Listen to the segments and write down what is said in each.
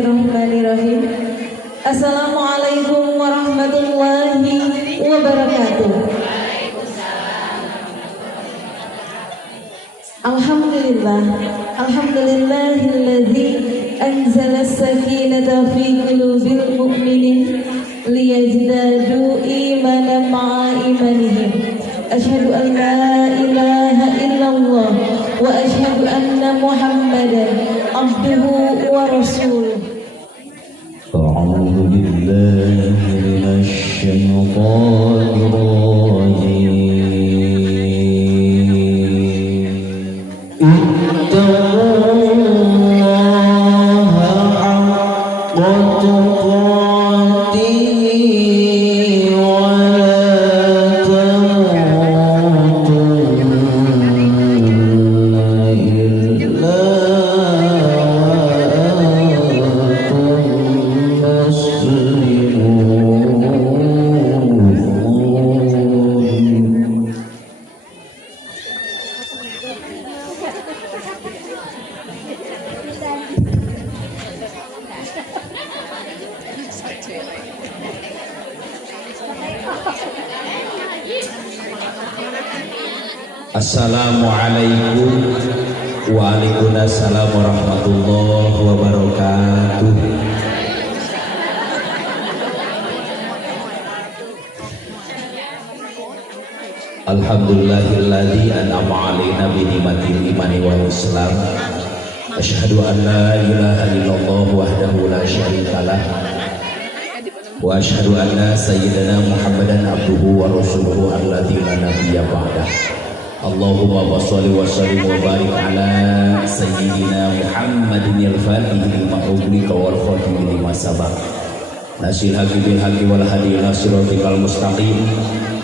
Bismillahirrahmanirrahim. Assalamualaikum warahmatullahi wabarakatuh. Alhamdulillahilladzi anzala as-sakinata fi qulubil mu'minin liyazdadu imanan ma'a imanihim. Asyhadu an la ilaha illallah wa asyhadu anna Muhammadan abduhu wa rasuluh. A'udzu billahi minasy syaithanir rajim. Assalamualaikum waalaikumsalam warahmatullahi wabarakatuh. Alhamdulillahilladzi an'ama 'alaina bi ni'matil imani wal islam. Asyhadu an la ilaha illallah wahdahu la syarikalah wa asyhadu anna sayyidana Muhammadan abduhu wa rasuluhu alladzi la nabiyya ba'dah. Allahumma shalli wa sallim wa barik ala sayyidina Muhammadin al-fatih lima ughliqa wal khatim lima sabaq nasil haqi bil haqi wal hadi ila siratal mustaqim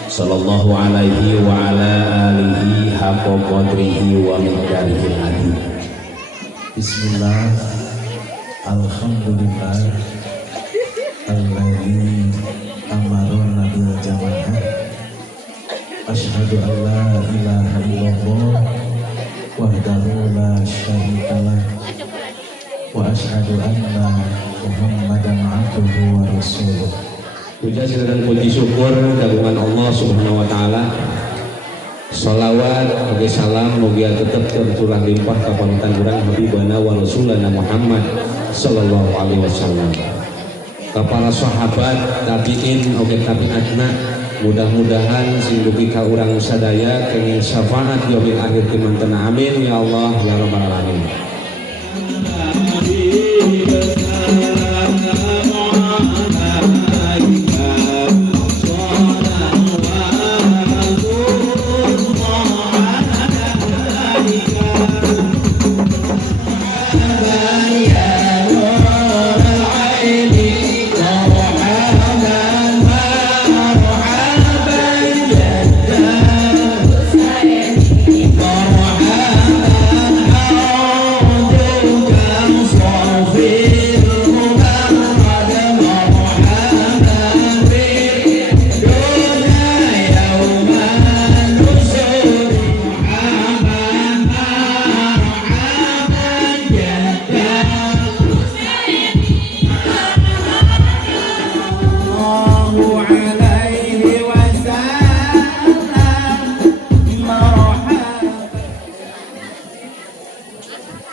sallallahu alaihi wa ala alihi haqqa qadrihi wa miqdarihi al-azim. Bismillah, alhamdulillah alladzi amarna bil jamaah. Asyhadu an la ilaha illallah wahdahu la syarikalah wa asyhadu anna Muhammadan abduhu wa rasuluh. Puja dan puji syukur gabungan Allah Subhanahu wa taala. Shalawat bagi salam mugia tetap tercurah limpah ka panutan urang habibana wa rasulana Muhammad sallallahu alaihi wasallam. Ka para sahabat, tabi'in oge tabi'atna. Mudah-mudahan sing dugi ka urang sadaya kenging syafaat yaumil akhir timantena amin ya Allah ya rabbal alamin.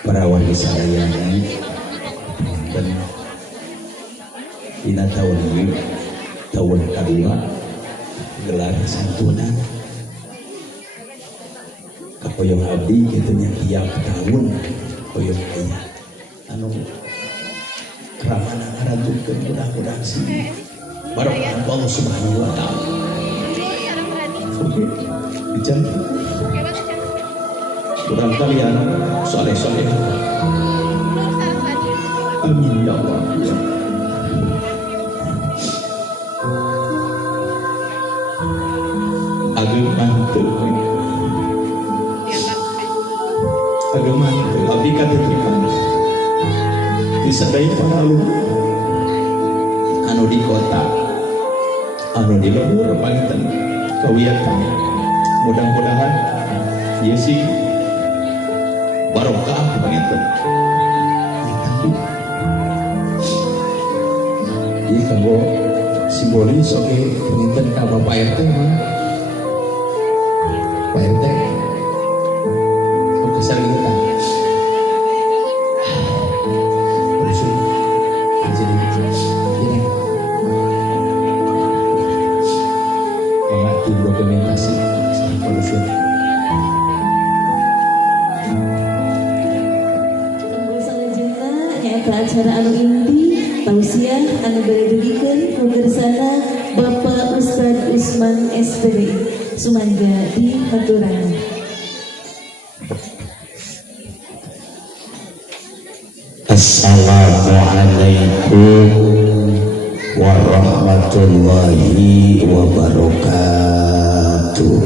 Para wali salayani dan dina tahun ini tahun kedua gelar santunan kapoyong abdi gitunya tiap tahun koyong aya anu ramana ngarantukeun mudah-mudahan sih barokah Allah Subhanahu wa taala. Oke, dicantik. Kurang kalian soleh-soleh. Amin ya Allah. Agak mantul. Agak mantul. Abdi kata terima. Disadai pengalu. Anu di kota, anu di lembur pangitan kawiatan. Mudah-mudahan ya sih barokah pangitan. Jadi kalau simbolis oke penginten ka Bapak RT mah. Pak RT. Oke sering kita. Usul. Jadi ini. Mengatur dokumentasi sama usul. Acara anu inti tausiah anu beredulikeun pamirsana Bapak Ustadz Usman SPD sumangga di haturan. Assalamualaikum warahmatullahi wabarakatuh.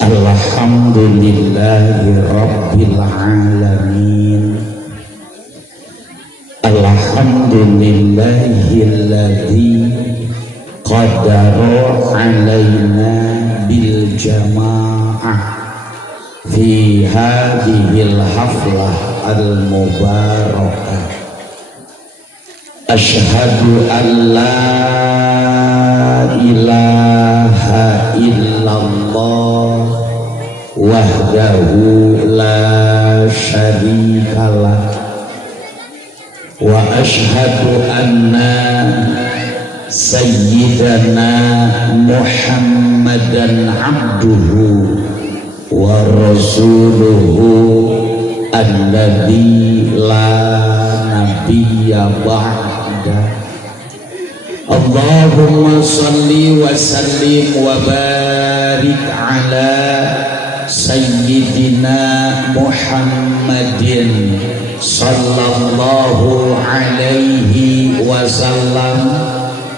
Alhamdulillahi rabbil alamin. Alhamdulillahilladzi qadara alaina bil jamaah fi hadhil haflah al mubarakah. Asyhadu an la ilaha illallah wahdahu la syarikalah wa asyhadu anna sayyidana Muhammadan abduhu wa rasuluhu alladzi la nabiyya ba'da. Allahumma salli wa sallim wa barik ala sayyidina Muhammadin sallallahu alaihi wasallam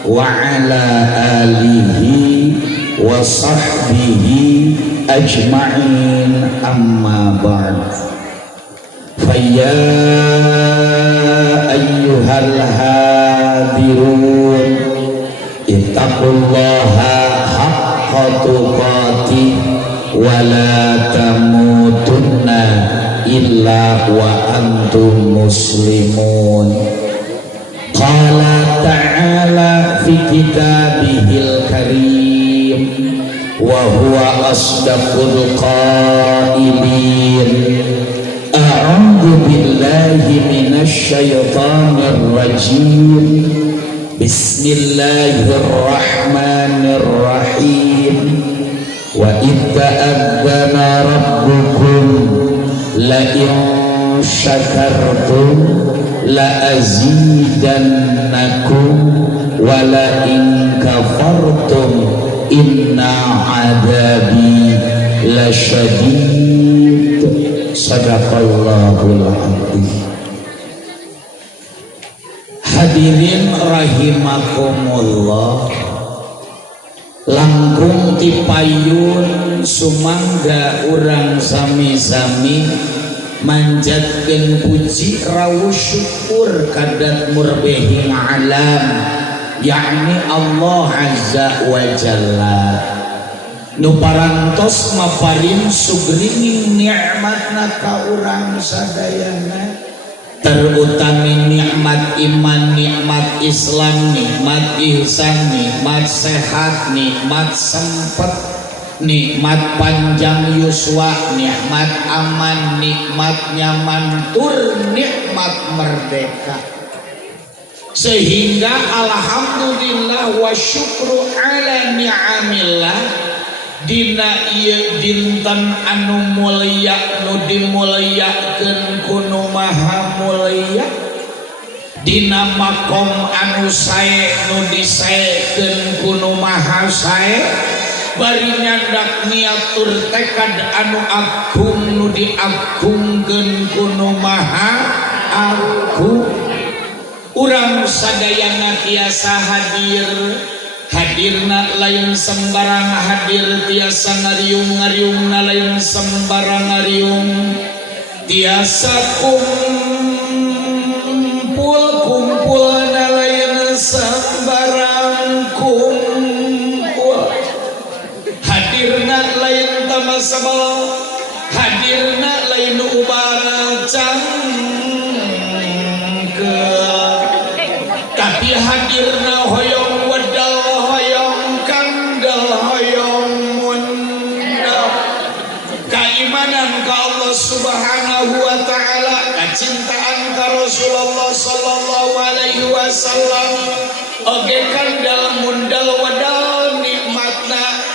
wa ala alihi wa sahbihi ajma'in, amma ba'd. Faya ayyuhal hadirun ittaqullaha haqqa tuqatih wa la tamutunna illa wa antum muslimun. Qala ta'ala fi kitabihil karim wa huwa asdaqul qailin. A'udzu billahi minasy syaithanir rajim. Bismillahirrahmanirrahim. Wa idza adzana rabbukum la in syakartum la azidannakum wa la in kafartum inna adabi lasyadid. Sadaqallahul azim. Hadirin rahimakumullah, langkung tipayun sumangga urang sami-sami manjatkeun puji rawuh syukur kadat murbehing alam, yakni Allah azza wa jalla nu parantos maparin sugringing nikmatna ka urang sadayana, terutami nikmat iman, nikmat Islam, nikmat ihsan, nikmat sehat, nikmat sempet, nikmat panjang yuswa, nikmat aman, nikmat nyaman, tur nikmat merdeka. Sehingga alhamdulillah wa syukru ala ni'amillah, dina ieu dinten anu mulya nu dimulyakeun ku nu maha mulya, dina makom anu sae nu disaekeun ku nu maha sae, bari nyandak niatur tekad anu agung nu diagungkeun ku nu maha agung. Urang sadayana tiasa hadir, hadirna lain sembarang hadir, tiasa ngariung-ngariungna lain sembarang ngariung, tiasa kumpul-kumpulna lain sembarang kumpul, hadirna lain tamasabal, hadirna lain ubaracang ke tapi hadirna hoyong wedal hoyong kandel hoyong mundal keimanan ka Allah subhanahu wa ta'ala kecintaan ka Rasulullah sallallahu alaihi wasallam oge kandel mundal wedal nikmatna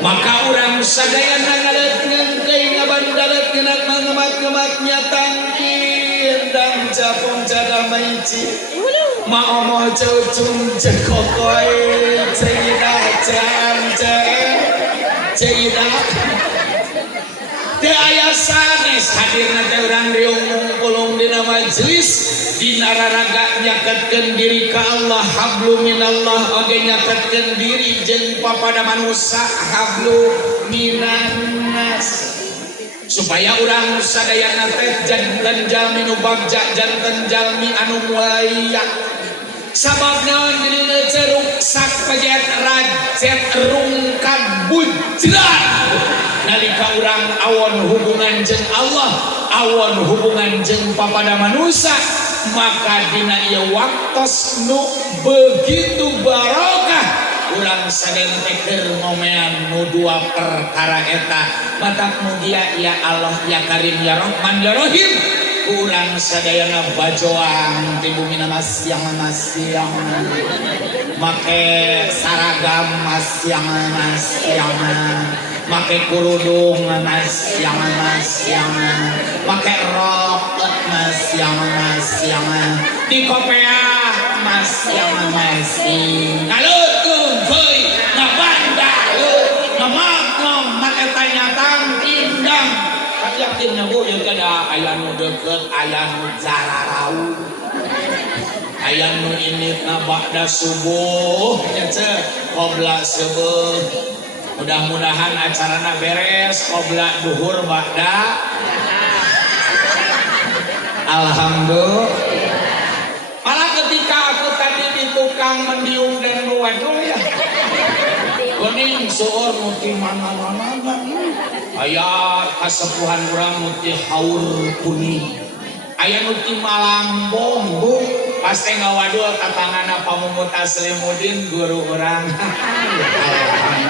maka orang sadayana ngaletkeun teuing ngabandalet ngeunat mangemat-ngematnya tangkir dan japong jadamai ci maomoh ceucung cekokoy ceidah jam ceidah teu aya sanes hadirna teh urang diungkul dina majelis dina raraga nyaketkeun diri ka Allah hablu minallah oge nyaketkeun diri jeung papada manusia hablu minannas supaya urang sadayana teh janten jalmi nu bagja janten jalmi anu mulia sababna dina ceruk sak pajet rajet rungkad bujrat nalika urang awon hubungan jeung Allah awon hubungan jeung papada manusia maka dina ieu waktos nu begitu barokah urang sadentekeun momean nu dua perkara eta matak mugia ya Allah ya Karim ya Rahman ya Rahim urang sadayana bajoang ti bumi masiang make saragam masiang make kerudung masiang make rok masiang di kopiah masiang ngaleukeun heuy ngabandaheun ngamaknom make tanya tangkindang yakinnya bu yang kada aya nu deukeut aya nu jararau aya nu ini ba'da subuh nya ceu qobla subuh mudah-mudahan acarana beres qobla duhur ba'da alhamdulillah malah ketika aku tadi di tukang mendiung dan nuwadul ya kuning suor muti mana-mana aya kasepuhan urang muti haur kuning aya nuti malambong bu pasti ngawadul tatangana Pamungut Aslimudin guru urang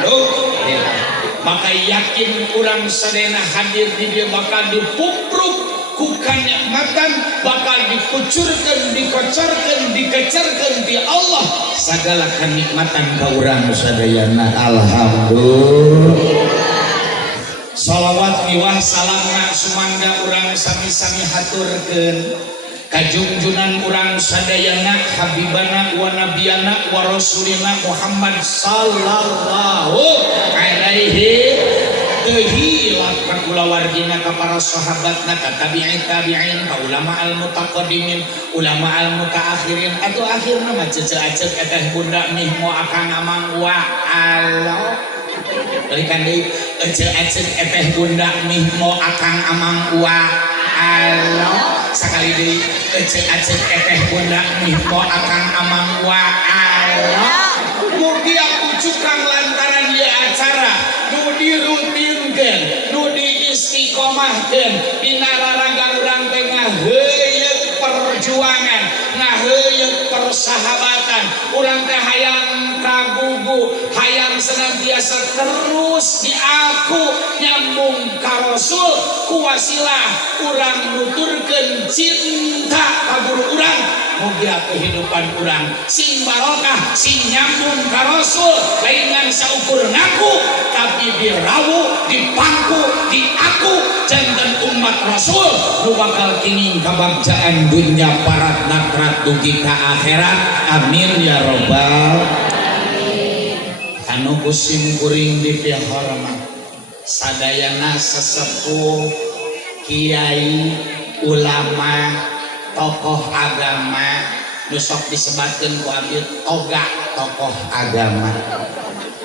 alhamdulillah maka yakin urang sadena hadir di dia bakal dipupruk ku kanikmatan bakal dikucurkan dikocorkan dikecerkan di Allah segala kenikmatan ka urang sadayana alhamdulillah salawat miwah salamna sumangga urang sami-sami haturkeun ka junjunan urang sadayana habibana wa nabiyana wa rasulina Muhammad sallallahu alaihi hilang ka kulawargina ka para sahabatna ka tabi'in ka ulama al mutaqaddimin ulama al mutaakhirin atuh akhirna mah ceuceuk eteh bunda mih moal akang amang wa Allah balikan deui ceuceuk eteh bunda mih moal akang amang wa Allah sakali deui ceuceuk eteh bunda mih moal akang amang wa Allah mugi aku cukang lantaran ieu acara nu dirutinkeun nu diistiqomahkeun dina raraga urang teh ngaheuyeut perjuangan ngaheuyeut persahabatan urang teh hayang kagugu hayang senantiasa terus diaku nyambung ka Rasul ku wasilah urang nuturkeun cinta ka guru urang mugia kehidupan urang sing barokah sing nyambung ka Rasul laingan saukur ngaku tapi dirawuh dipangku diaku janten umat Rasul nu bakal kenging kabagjaan dunya parat nakrat dugi ka akhirat amin ya robbal anu kusim kuring dipihormat sadayana sesepuh kiai ulama tokoh agama nusok disebatkeun ku abdi toga tokoh agama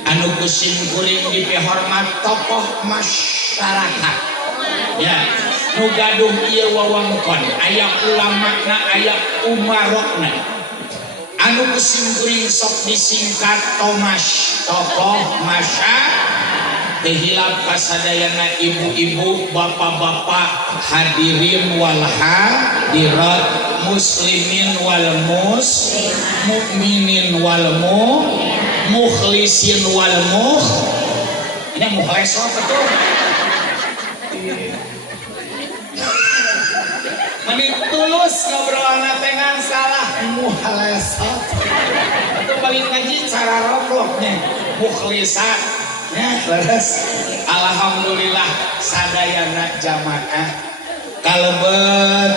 anu kusim kuring dipihormat tokoh masyarakat ya nu gaduh ieu wewengkon aya ulamana aya umarokna anu kusimkuring sok disingkat Thomas tokoh Masya tehilap kasadayana ibu-ibu bapak-bapak hadirin wal hadirat muslimin wal mukminin wal mukhlisin wal ini mukhlis apa tuh? Menit tulus ngobrolna dengan salah mukhlis itu balik ngaji cara robloknya mukhlisat ya terus alhamdulillah sadayana jamaah kalebet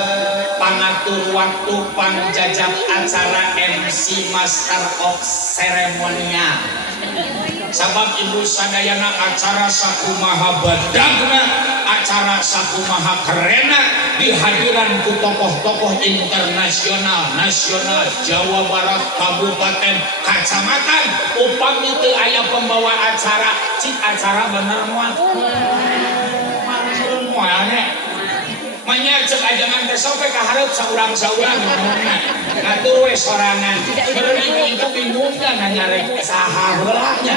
pangatur waktu pangjajak acara MC Master of Ceremonial sabab ibu sadayana acara sakumaha badagna acara sakumaha kerena dihadiran ku tokoh-tokoh internasional nasional Jawa Barat kabupaten kacamatan upami teu aya pembawa acara cik acara bener moal manya cek ajangan teh sampai ka hareup saurang-saurang ngomongna ngatur we sorangan beureum itu bingung kan nyarek saha heulanya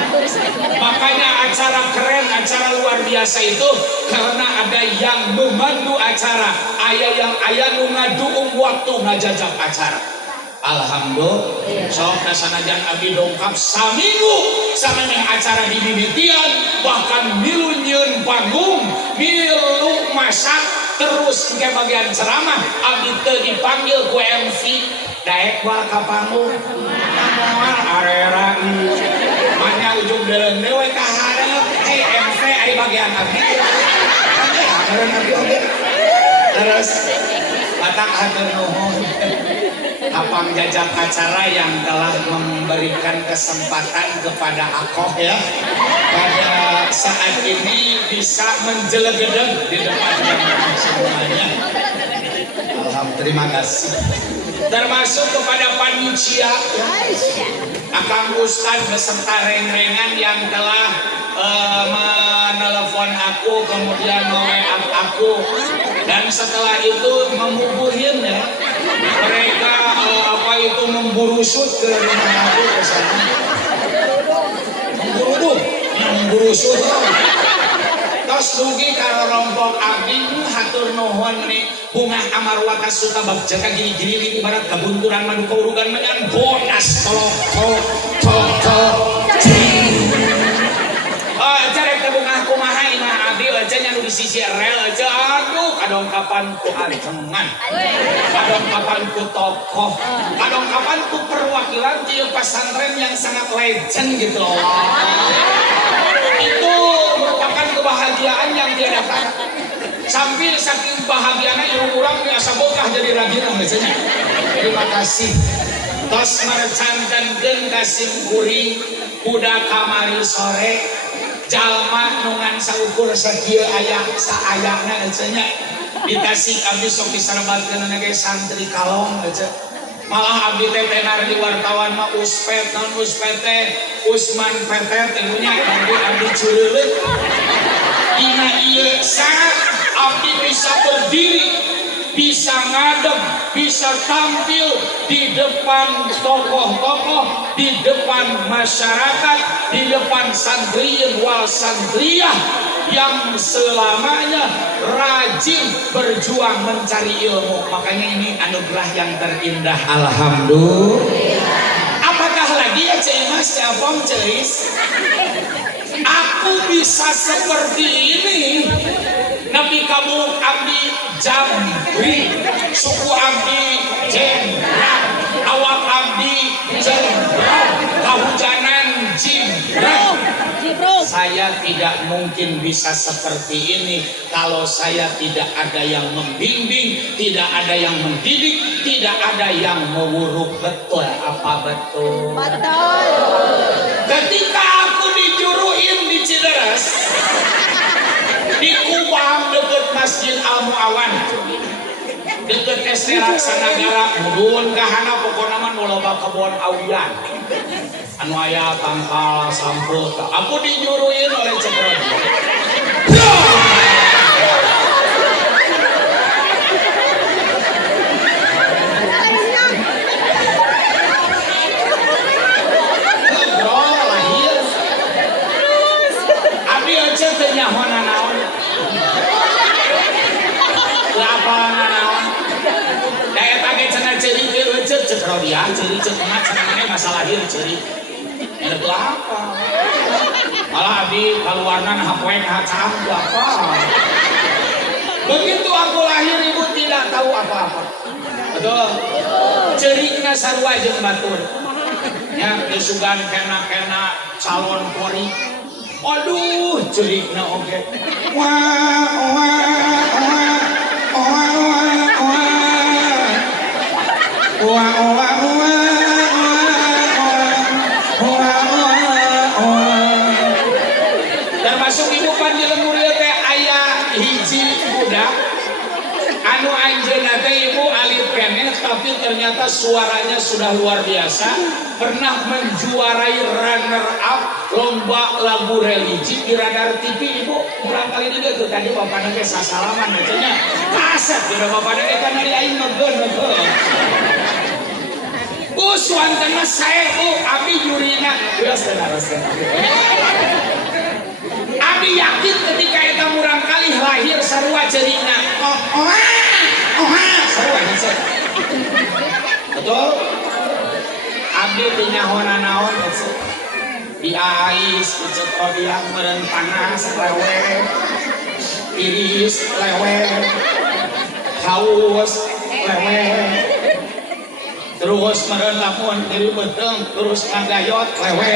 makanya acara keren acara luar biasa itu karena ada yang memandu acara aya nu ngaduung waktu ngajajak acara alhamdulillah sok dasanajan abdi dongkap saminggu samemeh acara di mimitian bahkan milu nyieun panggung milu masak terus ke bagian ceramah abdi teu dipanggil ku MC daek wal ka panggung moal arera manya ujung deuleu we ka hareup MC ari bagian abdi terus batak hatur nuhun apang jajak acara yang telah memberikan kesempatan kepada Akoh ya pada saat ini bisa menjelegedeg di depan semuanya. Alhamdulillah terima kasih termasuk kepada panitia Akang Ustad beserta reng-rengan yang telah menelepon aku kemudian nge-WA aku dan setelah itu membubuhin ya mereka memburusut ke rumah aku ke sana memburusut tos dugi karo rompok abdi hatur nuhun nih bunga amarwata suta bab jaga gini-gini ibarat kabunturan madu kaurugan menyan bodas carek bunga kumaha imah abdi aja nyanu di sisi rel aja aduh kadongkapan ku ancengan kadongkapan ku tokoh kadongkapan ku perwakilan di pesantren yang sangat legend gitu loh itu merupakan kebahagiaan yang tiada kata sambil saking bahagianya yang orang biasa bokah jadi ragina biasanya terima kasih tos merecankankeun kasim kuring kuda kamari sore jalma nungan saukur sakieu aya saayana eceuna dikasih abdi sok disarabatkeun ge santri kalong aja malah abdi teh tenar di wartawan mah uspet non uspet teh Usman Petet ibunya abdi cureuleut dina ieu saat abdi bisa berdiri bisa ngadeg, bisa tampil di depan tokoh-tokoh, di depan masyarakat, di depan santriyin wal santriyah yang selamanya rajin berjuang mencari ilmu. Makanya ini anugerah yang terindah. Alhamdulillah. Apakah lagi ya Mas Apong Ceis? Aku bisa seperti ini. Nabi kamu abdi Jambi, suku abdi Jembrak, awak abdi Jembrak, kahujanan Jembrak. Saya tidak mungkin bisa seperti ini kalau saya tidak ada yang membimbing, tidak ada yang mendidik, tidak ada yang menguruk. Betul apa betul? Betul. Ketika aku dijuruin di Cideres, di Kubang deket Masjid Al-Mu'awan, deket SD Raksanagara, mudun kahana pokoknya mah nu loba kebon awian anu aya tangkal sampul. Aku dijuruin oleh Cekrot. ulah ceri cek mana masalah lahir ceri. Ada apa? Malah abdi keluarna hapoeng hacam apa? Begitu aku lahir ibu tidak tahu apa-apa. Betul. Cerikna sarua jeung batur. Ya, kesugan kena calon Polri. Aduh, cerikna oge. Wah. Termasuk ibu pan di lemur teh aya hiji budak anu anjeunna teh ibu alit keneh tapi ternyata suaranya sudah luar biasa, pernah menjuarai runner up lomba lagu religi di Radar TV ibu. Kurang kali juga tuh tadi bapakna teh sasalaman bacanya kaset udah bapakna teh kan dari aing megeun. Suantana saya abi jurina saudara. Abi yakin ketika eta murang kali lahir sarua cerina. Sarua hese. Betul? Abi teu nyahoan naon hese. Di ais cek odiang meureun panas lewe. Iris lewe. Haus lewe. Terus meren lamun diri beteng terus ngagayot lewe.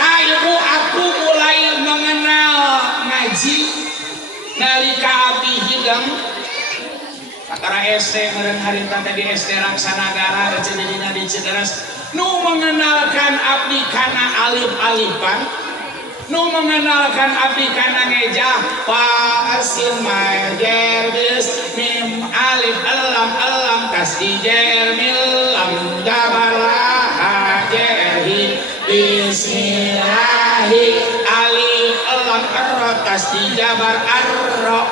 Nah ibu aku mulai mengenal ngaji nalika abdi hidang sakara SD meren harita tadi SD Raksanagara cedina di Cideres nu mengenalkan abdi kana alif-alifan, nu mengenalkan abdi kana ngejah fasil majer bis mim alif elam tasdi jer mil lam jabalah hajerhi bismillahi alif elam arro tasdi jabar arro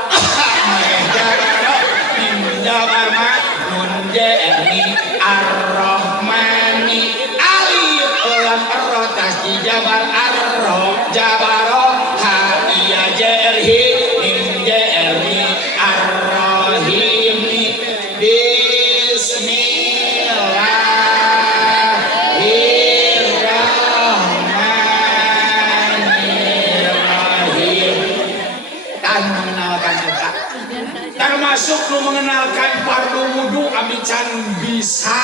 jabar mim jabar ma nun jerni arrohmani alif elam arro tasdi jabar arro jabaro ha iya jerhi mim jerni arrohimi bismillahirrahmanirrahim. Kan mengenalkan kita termasuk nu mengenalkan fardu wudu abi can bisa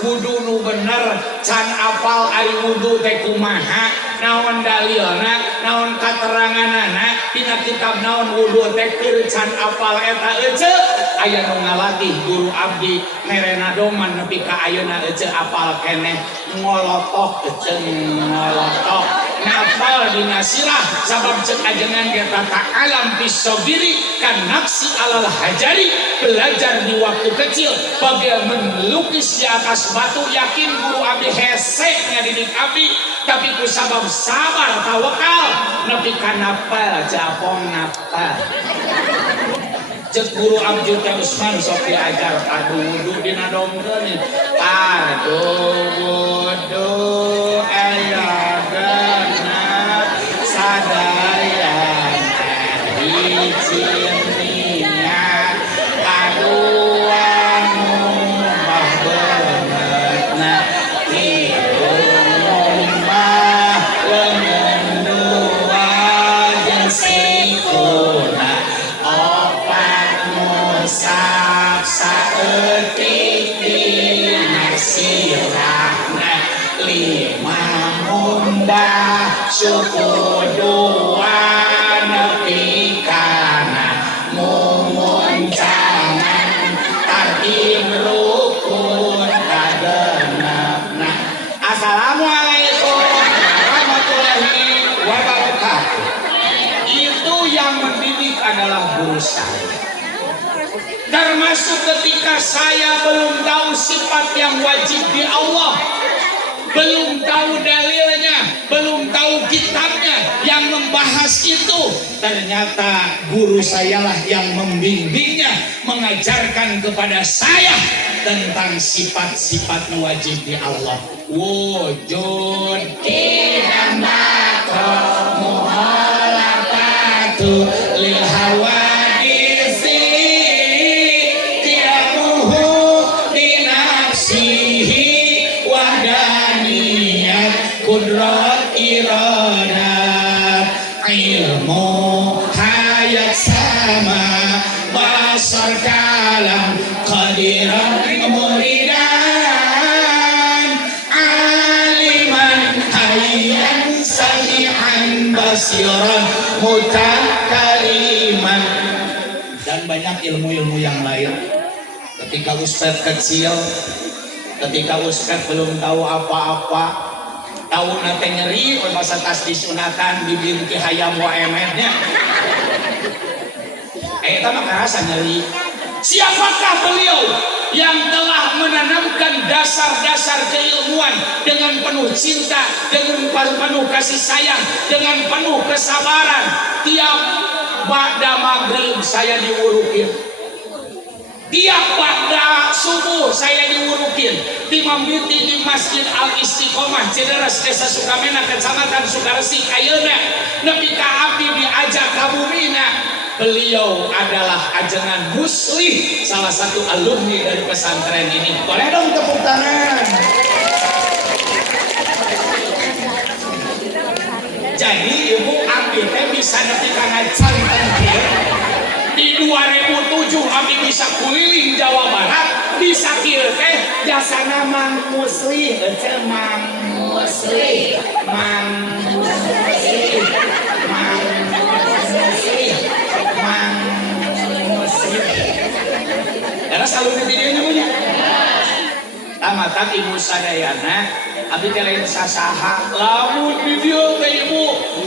wudu nu bener can apal ari wudu teh kumaha naon dalilna naon kateranganana dina kitab naon wudu teh keur can apal eta ece aya nu ngalatih guru abdi merena doman nepi ka ayeuna ece apal keneh ngolotok ngolotok nafal dina sirah sabab cek ajengan ge ta'alam bisabiri kan nafsi alal hajari, belajar di waktu kecil bagaimana melukis di atas batu. Yakin guru abdi hesek ngadidik abdi tapi ku sabab sabar tawakal nepi ka napal japong napal. Cek guru abdi teh Usman sok diajar adu wudu dina domkeun adu wudu ayadana sadaya hijinnya aduan mah benerna mah lengan dua jensikuna opat musab saeutik dina sirahna lima mundah syukur dua nepi kana mumun jangan tarhim rukun kadenepna. Assalamualaikum warahmatullahi wabarakatuh. Itu yang mendidik adalah guru saya. Termasuk ketika saya belum tahu sifat yang wajib di Allah, belum tahu dalilnya, belum tahu kitabnya yang membahas itu, ternyata guru sayalah yang membimbingnya, mengajarkan kepada saya tentang sifat-sifat wajib di Allah. Wujud idamako muhalafatu lil hawadisi tiamuhu dinafsi kudrat iradat ilmu hayat sama basar kalam qadiran muridan aliman hayyan sami'an basiran mutakaliman dan banyak ilmu-ilmu yang lain. Ketika Ustadz kecil, ketika Ustadz belum tahu apa-apa, tahu nate nyeri, bahasa tas disunatan dibinti hayam wa emetnya. Eta mah karasa nyeri. Siapakah beliau yang telah menanamkan dasar-dasar keilmuan dengan penuh cinta, dengan penuh kasih sayang, dengan penuh kesabaran. Tiap ba'da maghrib saya diurukin. Tiap pada subuh saya diurukin di mambiti di Masjid Al Istiqomah Cideres Desa Sukamena Kecamatan Sukaresik ayeuna nepi ka abdi diajak ka bumina. Beliau adalah ajengan Muslih, salah satu alumni dari pesantren ini. Boleh dong tepuk tangan. Jadi ibu abdi teh bisa nepi ka ngacantan kieu. Di 2007 abdi bisa keliling Jawa Barat, bisa kieu teh jasana Mang Muslih, Mang Muslih, Mang Muslih, Mang Muslih, Mang Muslih. Karena selalu di videonya punya. Tamatan ibu sadayana, abdi teh lain sasaha, lamun video teh ibu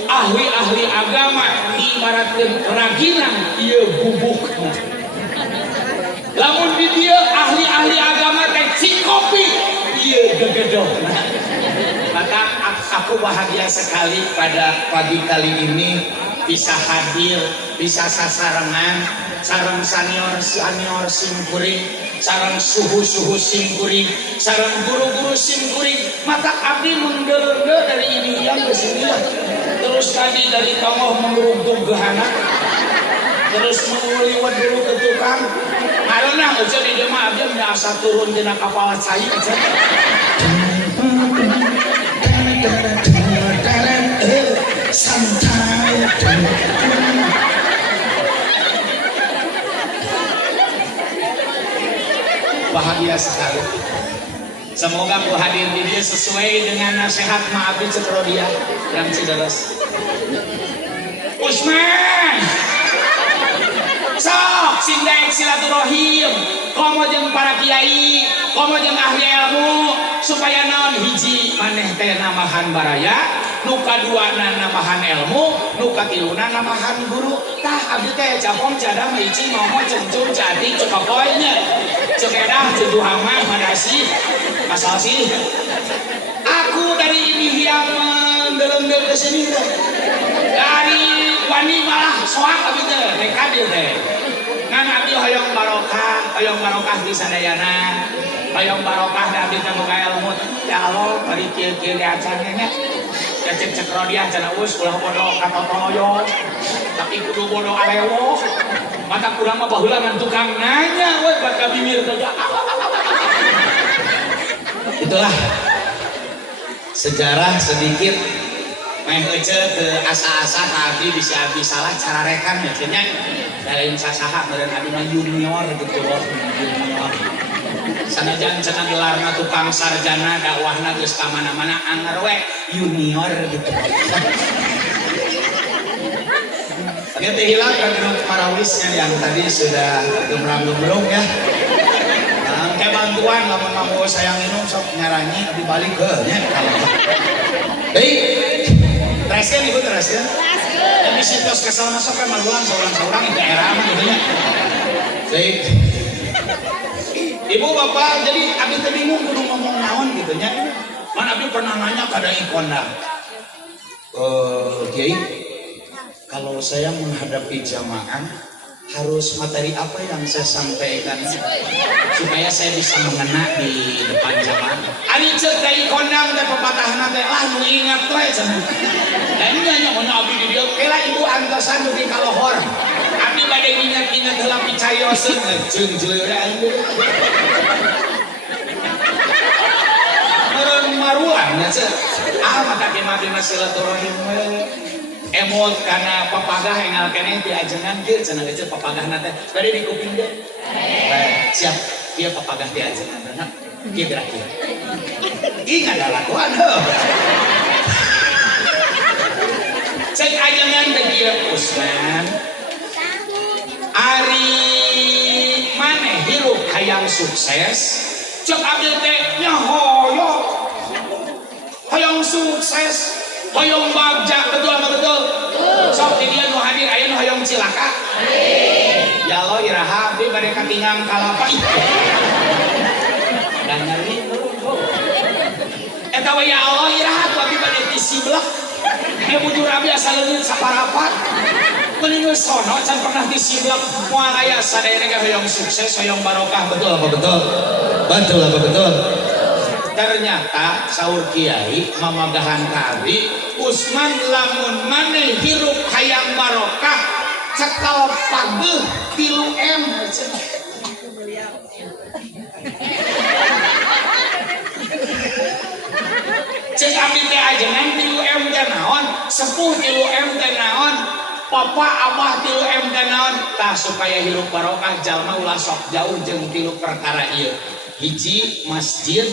ahli-ahli agama ibaratkeun raginang ieu bubukna. Lamun di dieu ahli-ahli agama teh cikopi ieu gegedohna. Maka aku bahagia sekali pada pagi kali ini bisa hadir, bisa sasarengan sareng senior simkuring, sareng suhu simkuring, sareng guru-guru simkuring. Maka abdi menggelenge dari ini yang kesini. Terus tadi dari tongoh mengeruguk gehana, terus menguliwat dulu ke tukang. Karena aja di dia mah abdi asa turun dina kapal cai aja. Santai. Bahagia sekali. Semoga aku hadir di dia sesuai dengan nasihat Ma'abdi Cekrodia yang Cideres. Usman, sok sindaek silaturahim, komo jeung para kiai, komo jeung ahli ilmu, supaya naon hiji maneh teh namahan baraya, nu kaduana namahan ilmu, nu katiluna namahan guru. Tah abdi teh capong cadang hiji momo cencung jati cekokoynya. Cekedah ceduhang mah madasi asal sih. Aku dari ini yang mendeleng-deleng ke sini teh. Dari wani malah soak abdi teh nekat ieu teh. Ngan abdi hoyong barokah di sadayana. Hoyong barokah da abdi teh boga ilmu. Ya Allah bari kieu-kieu di acaranya nya. Cek Cekrodia cenah us ulah bodo katotoyo. Tapi kudu bodo alewo. Mata kurang mah baheula ngan tukang nanya we buat ka bibir teh. Itulah sejarah sedikit meh euceut teu asa-asa ka abdi bisa abdi salah cara rekam ya cenah. Lain sasaha meureun abdi mah junior gitu loh, junior. Sanajan cenah gelarna tukang sarjana dakwahna geus ka mana-mana anger we junior gitu. Kita hilang kan parawisnya yang tadi sudah gembrang-gembrung ya. Kayak bantuan lamun mau sayang minum sok nyaranyi abdi balik ke nya kalau. Teraskeun ibu teraskeun. Tapi sitos kesal masuk kan maluan seorang-seorang di daerah mah gitu nya. Baik. Ibu bapak jadi abdi teh bingung kudu ngomong naon gitu nya. Man abdi pernah nanya kada ikonda. Kiai, kalau saya menghadapi jamaah harus materi apa yang saya sampaikan supaya saya bisa mengena di depan jamaah. Ari ceuk dari kondang teh pepatahna teh nu ingat we cenah. Dan nya mun abdi di dieu kela ibu antosan dugi kalohor. Abdi bade ingat-ingat heula picayoseun jeung jeuleuh aing. Meureun marulangnya cek maka kemah silaturahim emot karena papagah engal keneh ti ajengan kieu cenah cek papagah na teh bade di kuping deh siap dia papagah ti ajengan na kieu gerak kieu ingat lakuan cek ajengan teh kieu Usman ari maneh hirup hayang sukses cek abdi teh nya hoyong sukses hoyong bagja betul apa betul sok di dia nu hadir aya nu hoyong cilaka ya Allah iraha abdi bade katingang kalapa dan nyari eta we ya Allah iraha tu abdi bade disiblek bujur abdi asa leungit saparapat mending sono can pernah disiblek moal aya sadayana ge hoyong sukses hoyong barokah betul apa betul betul apa betul ternyata saur kiai mamagahan ka abdi Usman lamun maneh hirup hayang barokah cekal pageuh 3M cek abdi teh ajengan 3M teh naon sepuh 3M teh naon papa abah 3M teh naon tah supaya hirup barokah jalma ulah sok jauh jeung 3 perkara ieu hiji masjid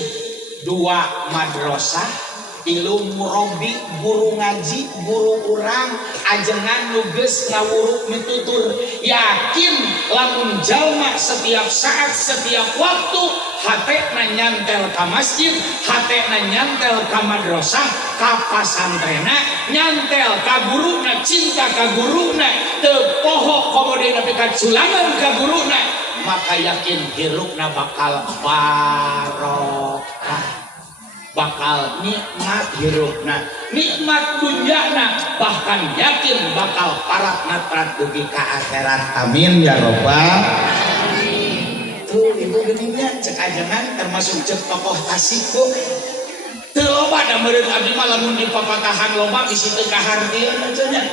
2 madrasah 3 murabi guru ngaji guru urang ajengan nuges ngawuruk mitutur yakin lamun jalma setiap saat setiap waktu hatena nyantel ka masjid hatena nyantel ka madrasah ka pasantrena nyantel ka guruna cinta ka guruna teu poho komode nepi ka culangan ka guruna maka yakin hirupna bakal barokah bakal nikmat hirupna nikmat dunyana bahkan yakin bakal parak natrat dugi ka akhirat amin ya robbal tuh ibu geningnya cek ajengan termasuk cek tokoh Tasiko teu loba da meureun abdi mah lamun di papatahan loba bisi teu kahartieun cenah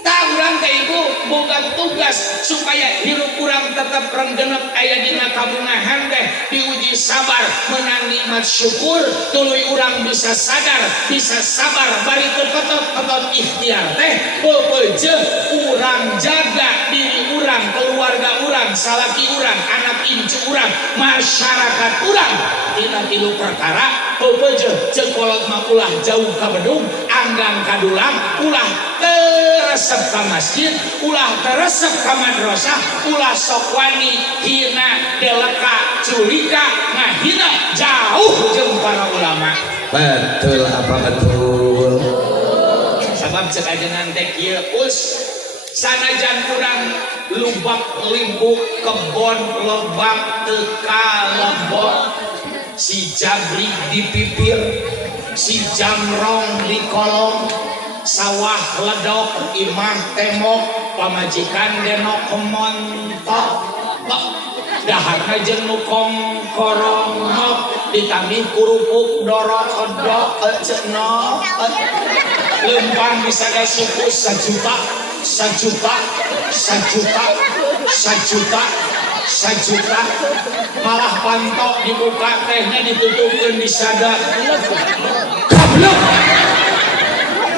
tah urang teh ibu boga tugas supaya hirup urang tetap renggenep aya dina kabungahan teh diuji sabar menang nikmat syukur tuluy urang bisa sadar bisa sabar bari ketot ikhtiar teh beubeujeuh urang jaga diri urang keluarga urang salaki urang anak incu urang masyarakat urang dina 3 perkara beubeujeuh ceuk kolot mah ulah jauh ka bedung anggang ka dulang ulah teresep ka masjid ulah teresep ka madrasah ulah sok wani hina deleka culika ngahina jauh jeung para ulama betul apa betul sabab cek ajengan teh kieu us sanajan urang lubak limbuk kebon lebak teka lembok si jabri di pipir si jamrong di kolong sawah ledok imah temok pamajikan denok kemontok daharna jeung nu kongkorongok ditamih kurupuk dorok odok cenok lempang bisa ada suku 1 juta 1 juta 1 juta 1 juta 1 juta malah pantok dibuka tehnya ditutupkeun di sada goblok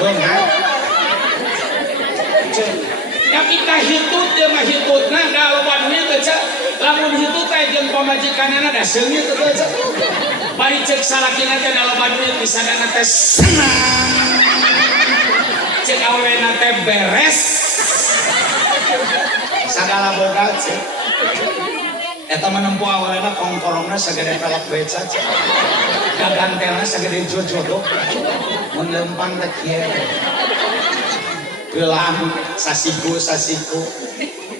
beungan tapi tah hitut teh mah hitutna da loba duit teh cek lamun hitut teh jeung pamajikanana da seungit teh cek bari cek salakina teh da loba duit di sadana teh senang cek awena teh beres sagala boga cek eta menempuh awalna kongkorongna sagede pelak beca cek gagantelna sagede jojodo mun lempang teh kieu gelang sasiku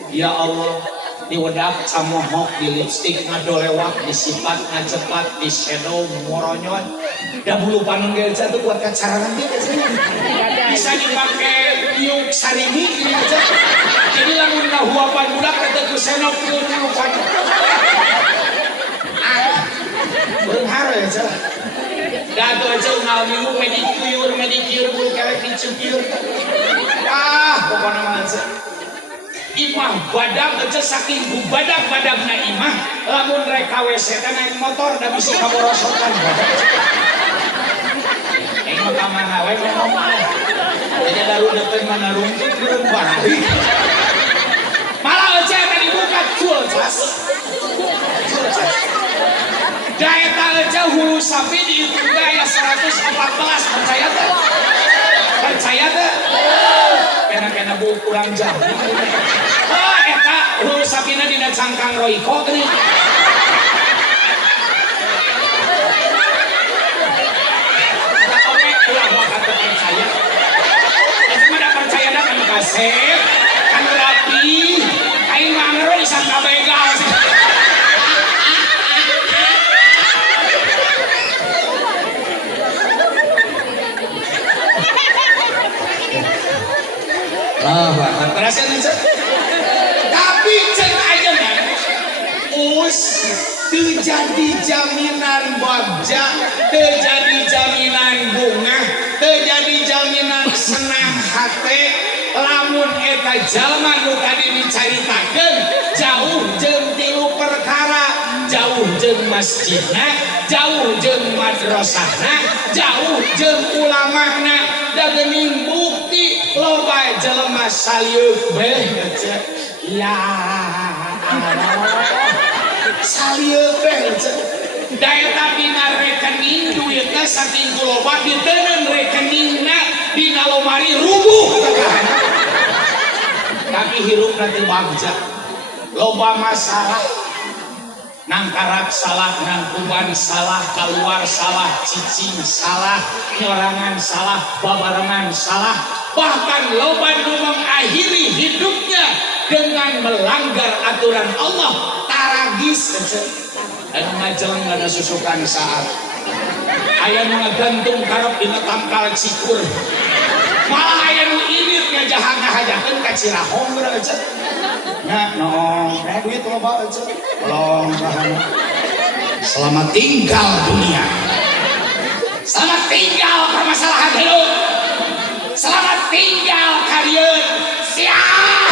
ya Allah diwedak camohok di lipstik ngadolewak di sifat ngacepat di shadow moronyon da bulu panun ge tuh buat kacarangan dia bisa dipakai yuk sarimi gini aja jadi lamun ngahuapan budak kata ku senop bulu panun beunghar ya cah da tuh aja ngalami medicure bulu kelek dicukir pokoknya mah imah badag aja saking badag-badagna imah lamun rek ka WC teh naik motor da bisa kaborosokan maka mana we ngomong. Jadi baru depan mana rumput belum balik. Malah aja tadi buka culcas. Daya aja hulu sapi dihitung gaya 114 percaya tak? Percaya tak? Kena bu kurang jam. Oh eta hulu sapina dina cangkang Royko tadi. Percaya. Cuma ada percaya dah kan kasep, kan rapi, kain mangro disangka begal sih. Perasaan aja. Tapi cek aja kan, terjadi jaminan bagja, terjadi jaminan bunga, terjadi jaminan senang hati. Lamun eta jalma nu tadi dicaritakeun jauh jeung tilu perkara, jauh jeung masjidna, jauh jeung madrasahna, jauh jeung ulamana, da geuning bukti loba jelema salieuk beh ya salieuk beh daya dina rekening duitna saking loba diteuneun rekeningna dina lomari rubuh tapi hirup nanti bagja loba masalah nangkarak salah, nangkuban salah, keluar salah, cicing salah, nyorangan salah, babarengan salah, bahkan loba nu mengakhiri hidupnya dengan melanggar aturan Allah taragis anu ngajeleng ada susukan saat aya nu ngagantung karep dina tangkal cikur malah aya nu irit ngajahang ngahajakeun ka Cirahong beura aja nya no duit loba aja tolong selamat tinggal dunia, selamat tinggal permasalahan hidup, selamat tinggal kalian siap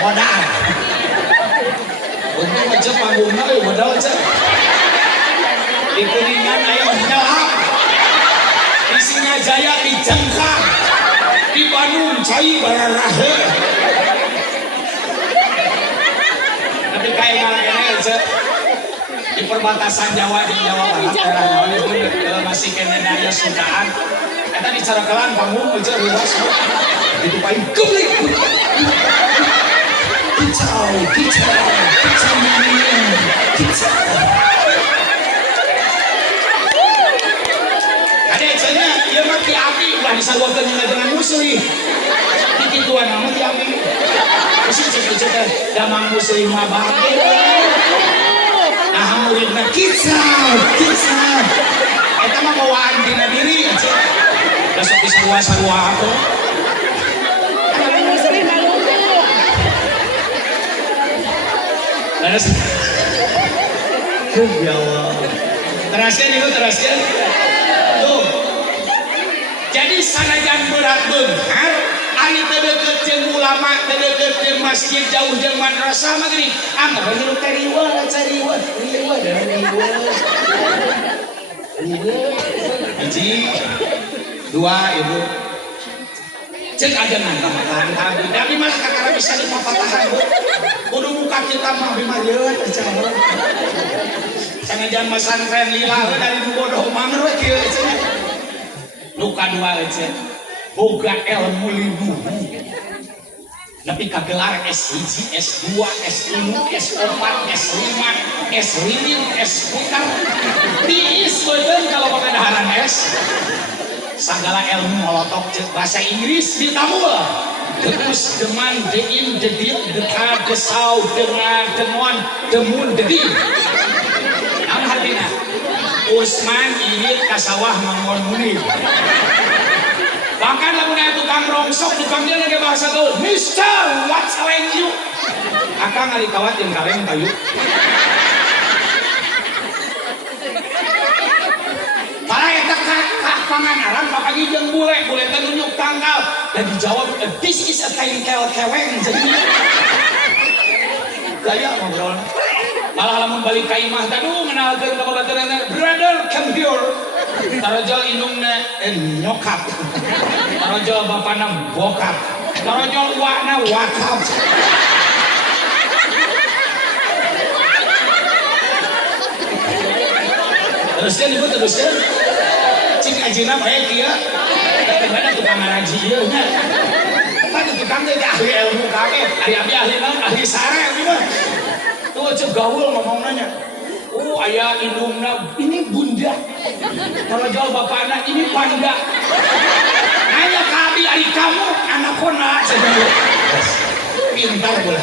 modal untuk aja panggungnya modal aja di Kuningan ayo menjelap di Singajaya di Jengkang di Bandung cai bararahe tapi kayak malah aja di perbatasan Jawa di Jawa Barat daerah itu masih kena daya Sundaan kita bicara kelan panggung aja luas itu paling kublik kicau ada aja dia mati api lah disalurkan dengan muslim dikituan nama mati api mesti cerita damang muslim abadi nah muridnya kicau kita mah bawaan dina diri aja besok bisa sarua aku ya Allah teraskan tuh jadi sanajan berat beunghar ari teu deukeut jeung ulama teu deukeut jeung masjid jauh jeung madrasah mah geuning anggar hirup tariwa hiji dua ibu cek aja nantahan tadi tapi malah kakara bisa dipapatahan kudu muka kita mah bimajeun insyaallah sanajan pesantren lila dari bodoh mangeur we kieu cenah nu kadua ece boga ilmu libuh tapi kagelar S1, S2, S3, S4, S5, S5, S5 tiis betul kalau pakai daharan S segala ilmu molotok bahasa Inggris ditamul terus deman, dein, dedit, deka, desau, dengar, demuan, demun, dedit namun hatinya Usman irit kasawah mangon munir bahkan lamunnya tukang rongsok dipanggilnya ke bahasa gaul Mister, what's calling you akang ngali kawat yang kaleng kayu malah eta kapangan aran makanya jeung bule teh nunjuk tanggal dan dijawab this is a kain keweng jadi gaya ngobrol malah lamun balik ka imah tadu ngenalkeun ka babaturanna, brother come here. Tarojol indungna nyokap, tarojol bapana bokap, tarojol uakna wakap. Teruskan ibu teruskan. Cik ajina bae kieu. Bagaimana tukang ngaji ieu nya. Kan tukang teh ahli ilmu kabeh, ari abdi ahli naon? Ahli sare abdi mah. Tuh cek gaul ngomongna nya. Oh aya indungna ini bunda. Kalau jual bapakna ini panda. Hanya kabi ari kamu anak kona cenah. Pintar bola.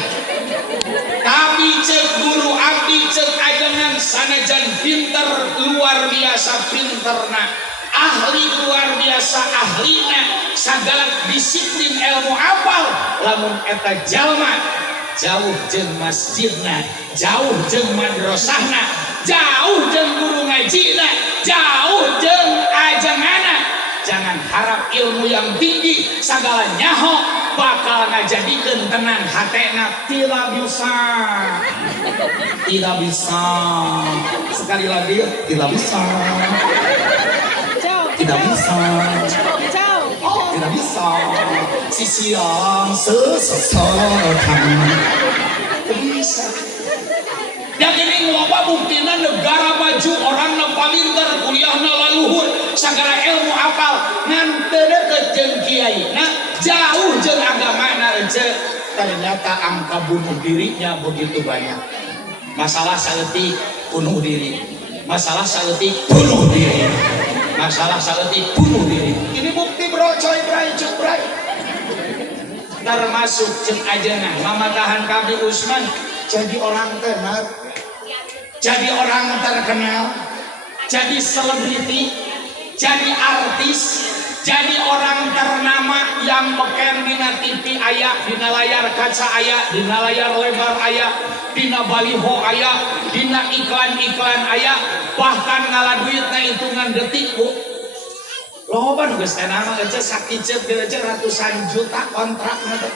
Tapi cek guru abdi cek ajengan sanajan pinter luar biasa pinterna, ahli luar biasa ahlina sagala disiplin ilmu apal, lamun eta jalma jauh jeung masjidna, jauh jeung madrasahna, jauh jeung guru ngajina, jauh jeung ajenganna. Jangan harap ilmu yang tinggi sagala nyaho bakal ngajadikeun tenang hatena, tidak bisa. Tidak bisa. Sekali lagi tidak bisa. Tidak bisa. Tidak bisa. Sisiang seseorang bisa. Yang ini loba buktina negara maju orang palinter kuliahna laluhur sagala ilmu apal ngan teu deukeut jeung kiai nah jauh jeung agamana ece ternyata angka bunuh dirinya begitu banyak. Masalah saeutik bunuh diri, masalah saeutik bunuh diri, masalah saeutik bunuh diri. Ini bukti bro, coy bray, cuk bray. Termasuk jeung ajengan mamatahan Kabdi Usman jadi orang tenar, jadi orang terkenal, jadi selebriti, jadi artis, jadi orang ternama yang beken dina TV aya, dina layar kaca aya, dina layar lebar aya, dina baliho aya, dina iklan-iklan aya, bahkan ngala duitna hitungan detik bu. Loba nu geus tenang aja sakit aja ratusan juta kontrakna teh.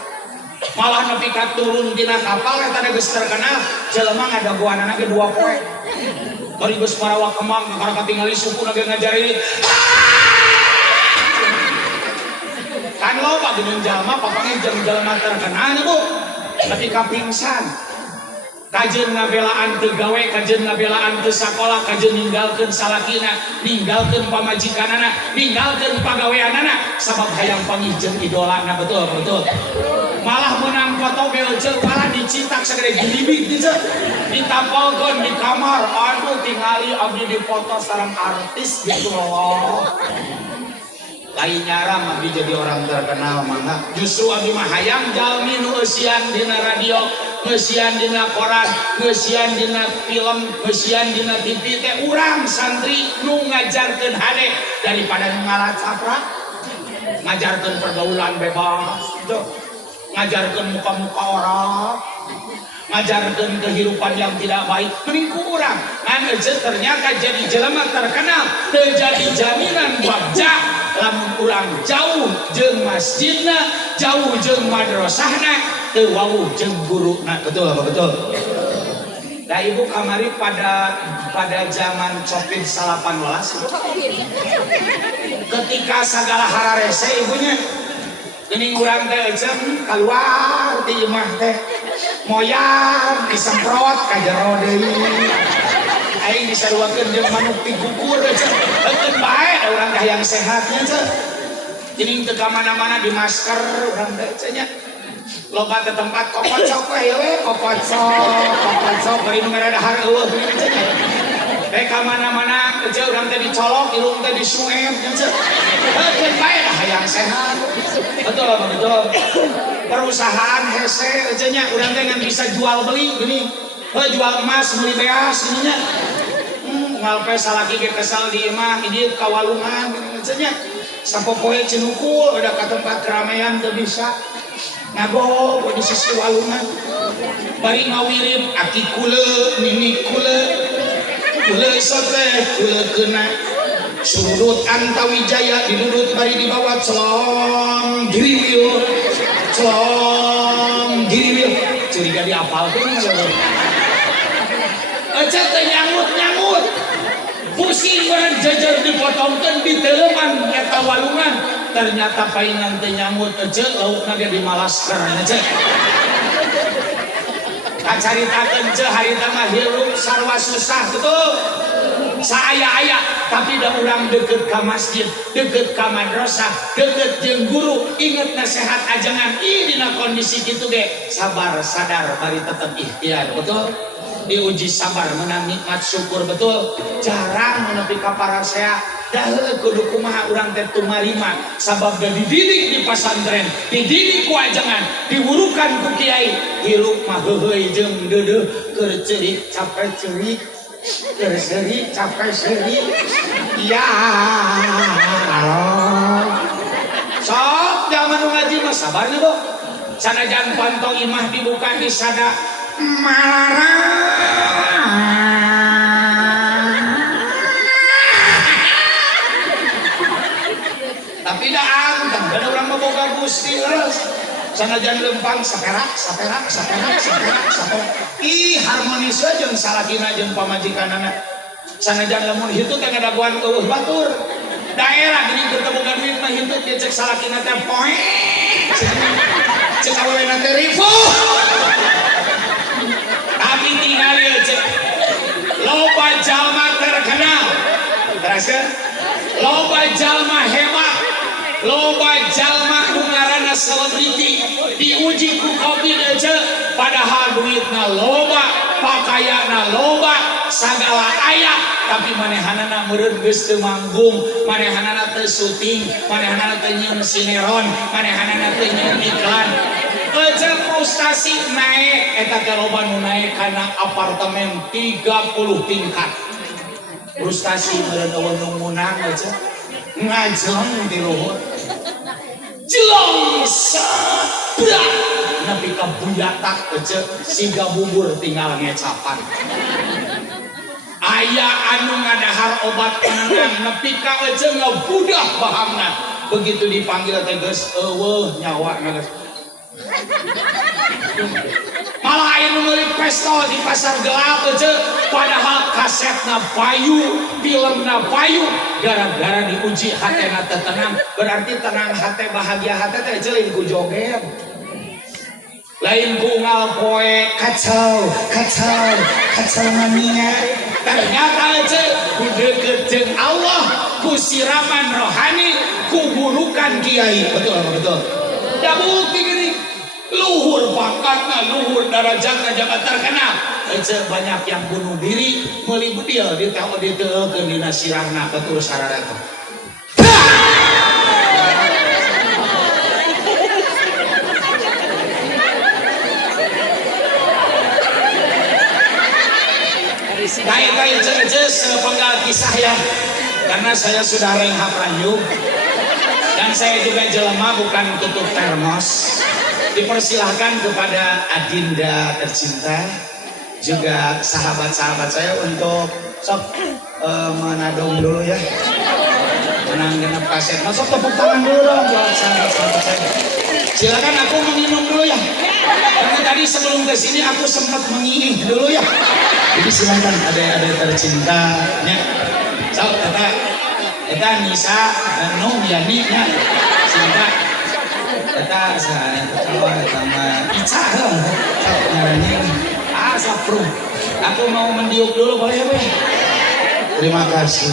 Malah nepi ka turun dina kapal eta geus terkenal, jelema ngadaguanana ge 2 poe. Bari geus parawak kemang karena katingali suku ge ngajari. Kan loba geuning jalma papange jeung jelema terkenal Bu. Ketika pingsan, kajeun ngabelaan teu gawe, kajeun ngabelaan teu sakola, kajeun ninggalkeun salakina, ninggalkeun pamajikanana, ninggalkeun pagaweanana sabab hayang panggih jeung idolana. Betul betul. Malah menang foto belceur malah dicitak sagede gilibig gitu, ditampalkeun di kamar. Aduh tingali abdi dipoto sareng artis gitu loh. Lain nyaram abdi jadi orang terkenal mangga. Justru abdi mah hayang jalmi nu eusian dina radio, eusian dina koran, eusian dina film, eusian dina TV teh urang santri nu ngajarkeun hade daripada nu ngalacaprak. Ngajarkeun pergaulan bebas gitu. Ngajarkeun muka-muka orang, ngajarkeun kehidupan yang tidak baik, mending ku urang. Ngan ternyata jadi jelema terkenal, teu jadi jaminan bagja lamun urang jauh jeung masjidna, jauh jeung madrasahna, teu wawuh jeung guruna. Betul apa betul? Nah ibu kamari pada zaman Covid 18 ketika segala hararese ibunya ini urang teh jeung keluar di imah teh moyang disemprot ka jero deui aing disaruakeun jeung manuk digugur jeung eukeun bae urang teh yang sehatnya teh jadi teu ka mana-mana di masker urang teh nya loba ke tempat kokocok we kokocok bari nu ngarahar eueuh gini cenah teh ka mana-mana kerja urang teh dicolok irung teh disuem cenah eukeun bae lah hayang sehat. Betul apa betul? Perusahaan hese aja nya urang teh ngan bisa jual beli gini. Jual emas beli beas gini nya. Ngalpe salaki ge kesal di imah ieu kawalungan gini aja nya. Sapopoe cenukul udah ka tempat keramaian teu bisa. Ngago di sisi walungan. Bari ngawirid aki kule, nini kule. Kule sote, kule keuna. Surudut Antawijaya didudut bari dibawa celong diriwil curiga diapalkeun Meski orang jajar dipotongkan di teleman eta walungan, ternyata paingan teh nyamut aja laukna dia dimalaskan aja. Kacaritakeun teh harita mah hirup sarwa susah betul. Saaya-aya tapi da urang deket ka masjid, deket ka madrasah, deket jeung guru, inget nasihat ajangan. Ih dina kondisi kitu ge sabar sadar bari tetep ikhtiar betul. Diuji sabar menang nikmat syukur betul. Jarang menepi ka parasea daheul kudu kumaha urang teh tumarima sabab da dididik di pasantren, dididik ku ajangan, diwurukan ku kiai. Hirup mah heuheuy jeung deudeuh keur ceurik capek ceurik, keur seurik capek seurik. Ya Allah. Sok zaman ngaji mah sabar nih, Bo. Sanajan panto imah dibuka di sada tapi dah anteng ada orang mau boga gusti terus sanajan lempang saperak ih harmonis aja jeung salakina jeung pamajikanana sanajan lamun hitu teh ngadaguan eueuh batur daerah gini keur boga duit mah hitu dia cek salakina teh poe cek awewena teh rifuh. Tapi tinggal ya cek loba jalma terkenal terus kan loba jalma hebat loba jalma ngaranna selebriti diuji ku covid aja padahal duitna loba pakaianna loba sagala aya tapi manehanana meureun geus teu manggung manehanana teu syuting manehanana teu nyieun sineron manehanana teu nyieun iklan aja frustasi naik eta teh loba nu naik kana apartemen 30 tingkat frustasi meureun eueuh nu munang aja ngajeng di luhur jelong sabrak nepi ka buyatak aja siga bubur tinggal ngecapan aya anu ngadahar obat penenang nepi ka aja ngabudah bahamna begitu dipanggil teh geus eueuh nyawana geus malah aya nu meuli pestol di pasar gelap aja padahal kasetna payu filmna payu gara-gara diuji hatena teh tenang berarti tenang hate bahagia hate teh jeung ku joget lain ku ngalpoe kacau mania ternyata aja ku deket jeung Allah ku siraman rohani ku burukan kiai betul da bukti gini luhur pangkatna luhur darajatna jabat terkenal aja banyak yang bunuh diri meuli bedil diteukeun dina sirahna betul sararea Kayak sepenggal kisah ya karena saya sudah renghap ranjung dan saya juga jelema bukan tutup termos dipersilahkan kepada adinda tercinta juga sahabat-sahabat saya untuk sok menadung dulu ya menang genep kaset masuk tepuk tangan dulu dong buat sahabat-sahabat saya silakan aku menginum dulu ya karena tadi sebelum kesini aku sempat mengiih dulu ya jadi silakan ada tercintanya so kita Nisa dan Nung Yani nya silakan kita saya ketawa sama Ica dong caranya asapru aku mau mendiuk dulu boleh ya terima kasih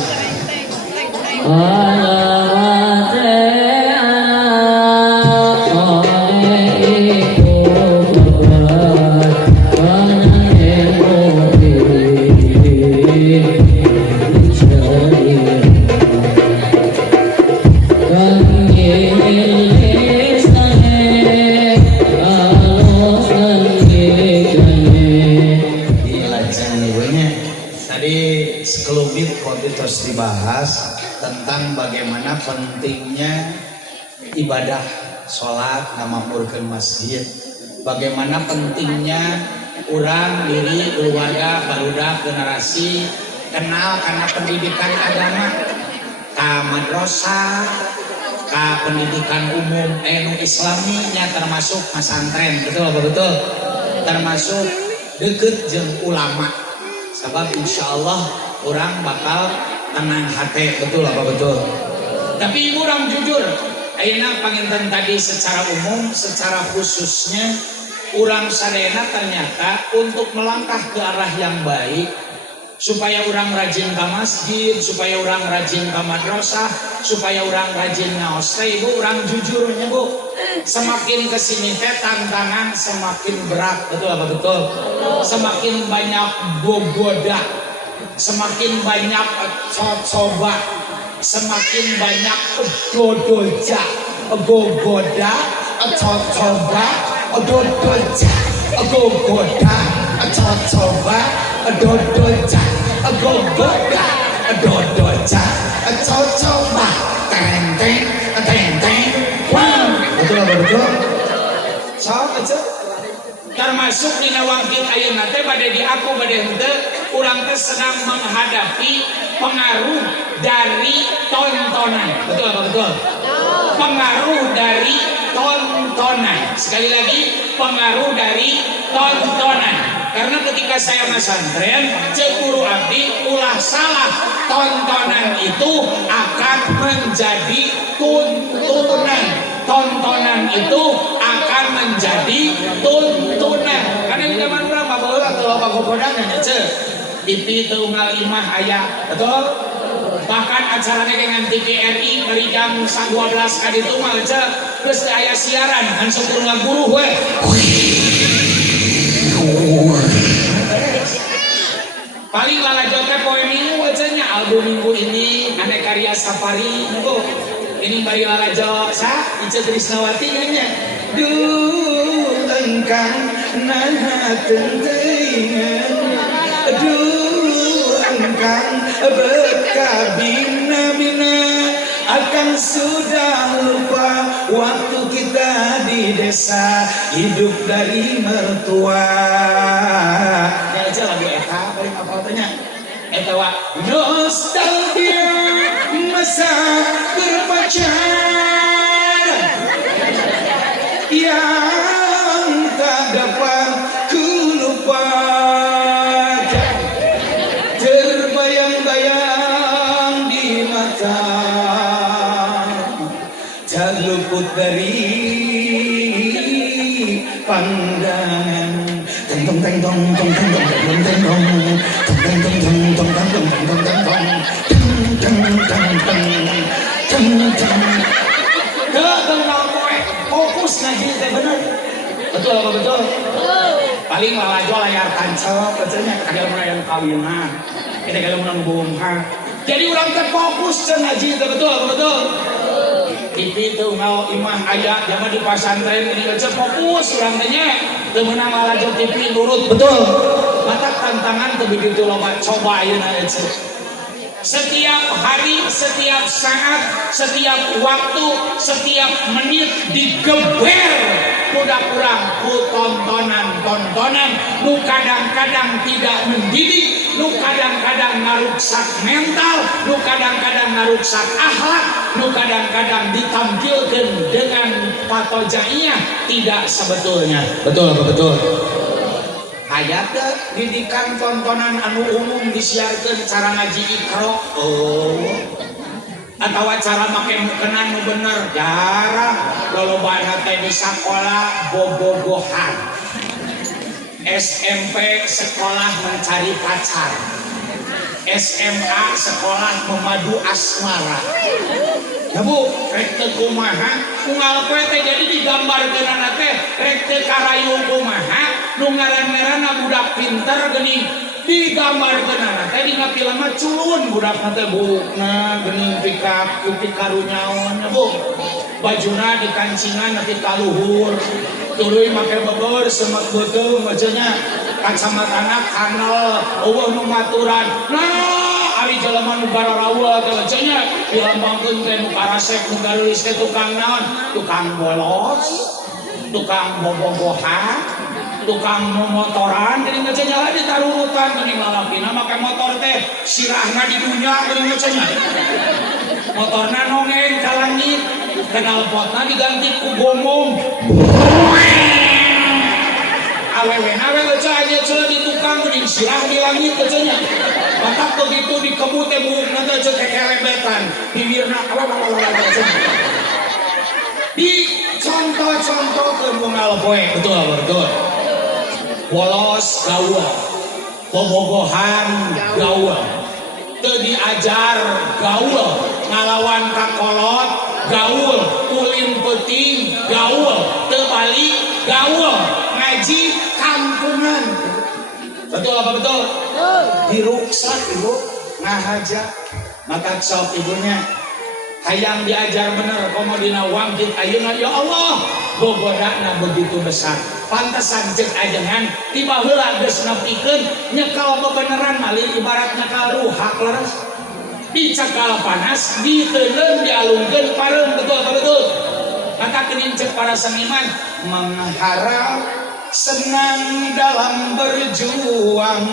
terus dibahas tentang bagaimana pentingnya ibadah sholat ngamapurkeun masjid bagaimana pentingnya urang diri keluarga barudak generasi kenal karena pendidikan agama ka madrasah ka pendidikan umum nu islaminya termasuk pesantren betul termasuk deket jeung ulama sebab insyaallah orang bakal tenang hati, betul apa betul? Tapi ibu orang jujur, ayeuna panginten tadi secara umum, secara khususnya urang sadayana ternyata untuk melangkah ke arah yang baik, supaya orang rajin ke masjid, supaya orang rajin ke madrasah, supaya orang rajin ngaos teh, ibu orang jujurnya bu, semakin kesini teh tantangan semakin berat, betul apa betul? Semakin banyak bogoda, semakin banyak coba, semakin banyak dodoja, gogoda, coba, dodoja, gogoda, coba, dodoja, gogoda, dodoja, coba, teng teng teng teng, wow, betul apa betul? So aja. Termasuk di nawangkin ayeuna teh bade di aku bade henteu urang teh sedang menghadapi pengaruh dari tontonan. Betul apa betul? Pengaruh dari tontonan. Sekali lagi, pengaruh dari tontonan. Karena ketika saya pesantren, cek guru abdi ulah salah, tontonan itu akan menjadi tuntunan. Tontonan itu akan menjadi tuntunan. Karena di zaman orang babaheula teu loba gogodangan nya ceu. TV teu unggal imah aya, betul? Bahkan acaranya dengan TVRI dari jam 12 ka ditu mah ceu geus teu aya siaran, kan sok kudu ngaguruh we. Paling lalajot teh poe Minggu aja nya album minggu ini ane karya Safari Bu. Ini bari lalajo sa Ica Trisnawati nya. Duh engkang nahakeun teuing. Duh engkang berkabina-bina akan sudah lupa waktu kita di desa hidup dari mertua. Ya aja lagu eta bari apa tanya. Eta wa nostalgia masa berpacaran yang tak dapat ku lupakan, terbayang-bayang di mata, tak luput dari pandangan. Teng tong teng tong tong teng tong teng teng tong teng tong teng tong teng tong teng tong teng tong teng teng teng teng. Fokus ngaji teh bener. Betul apa betul? Paling lalajo layar tancap, betulnya kada mun kawinan. Kita kada mun bongkar. Jadi urang teh fokus cenah ngaji teh betul apa betul? TV teu ngao imah aya jama di pasantren ini baca fokus urang teh nya. Teu meunang lalajo TV nurut betul. Mata tantangan teu begitu loba coba ayeuna euy. Setiap hari, setiap saat, setiap waktu, setiap menit digeber budak-budak ku tontonan nu kadang-kadang tidak mendidik, nu kadang-kadang ngaruksak mental, nu kadang-kadang ngaruksak akhlak, nu kadang-kadang ditampilkan dengan patojaiyah tidak sebetulnya. Betul apa betul? Aya teh didikan tontonan anu umum disiarkeun cara ngaji Iqra, atawa cara make mukenan nu bener jarang. Lolobana teh di sakola bobogohan, SMP sekolah mencari pacar, SMA sekolah memadu asmara. Ya bu, rek teu kumaha unggal poe teh jadi digambarkeunana teh rek teu karayu kumaha nu ngaran-ngaranna budak pinter geuning digambarkeunana teh dina film mah culun budakna teh bukna geuning pikap putih karunyaon ya bu. Bajuna dikancingan nepi ka luhur, tuluy make beber semek beuteung macenah, kacamatana kanal eueuh nu maturan. Nah, ari jelema nu gararawa teh cenah dilambangkeun teh nu karasek nu garulis teh tukang naon? Tukang bolos, tukang bobogohan, tukang motoran geuning cenah ditarurutan geuning lalakina make motor teh sirahna di dunya geuning cenah. Motorna nongeng ka langit, knalpotna diganti ku gomong. Awewena we cenah aja cenah di tukang geuning sirah di langit cenah. Mantap begitu di kebun teh buukna teh setan bibirna di contoh-contoh ke bungal poe betul polos gaul bobogohan gaul teu diajar gaul ngalawan kakolot gaul ulin peuting gaul teu balik gaul ngaji kampungan betul apa betul diruksak ibu ngahaja maka sok ibunya hayang diajar bener komodina wangkit ayeuna ya Allah bogorana begitu besar pantesan cek ajengan tiba heula geus nepikeun nyekal bebeneran malih ibarat nyekal ruhak leres dicekal panas diteuleun dialungkeun pareum betul apa betul maka kening cek para seniman mengharap senang dalam berjuang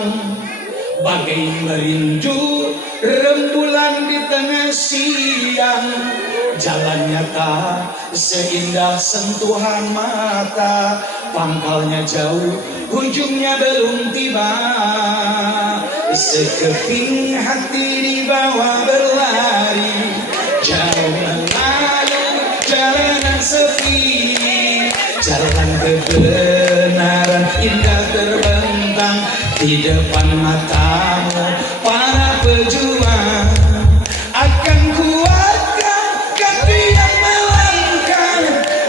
bagai merindu rembulan di tengah siang jalannya tak seindah sentuhan mata pangkalnya jauh ujungnya belum tiba sekeping hati dibawa berlari jauh melalui jalanan sepi jalan kebenaran indah terbentang di depan matamu para pejuang akan kuatkan kaki yang melangkah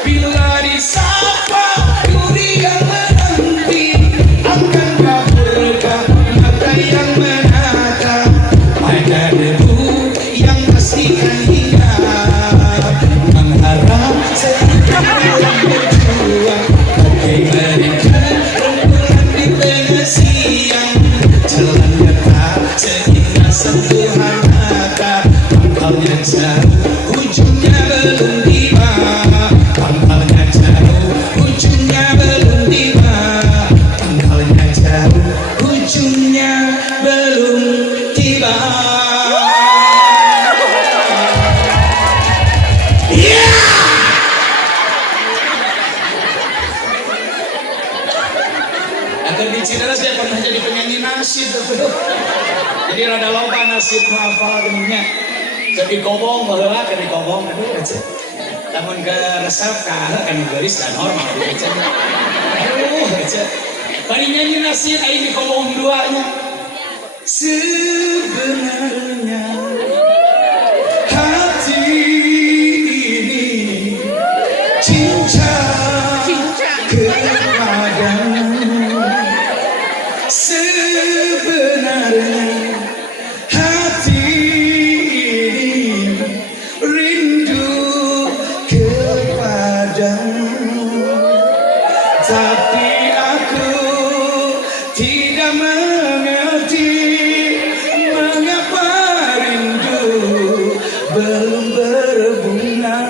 bila disapa duri yang menanti akan kaburkah mata yang menatap pada debu yang pastikan hinggap mengharap sedikit dalam berjuang bagai mereka rembulan di tengah siang jalannya tak seindah sentuhan mata pangkalnya jauh ujungnya belum tiba pangkalnya jauh ujungnya belum tiba pangkalnya jauh ujungnya belum tiba. Di Cidaras dia pernah jadi penyanyi nasib jadi rada loba nasib apa geninya jadi kobong baheula ke di kobong aduh aja namun ke resep kan garis dan normal aja aduh aja bari nyanyi nasib aing di kobong duanya sebenarnya hati ini cinta kepadamu sebenarnya hati ini rindu kepadamu tapi aku tidak mengerti mengapa rindu belum berbunga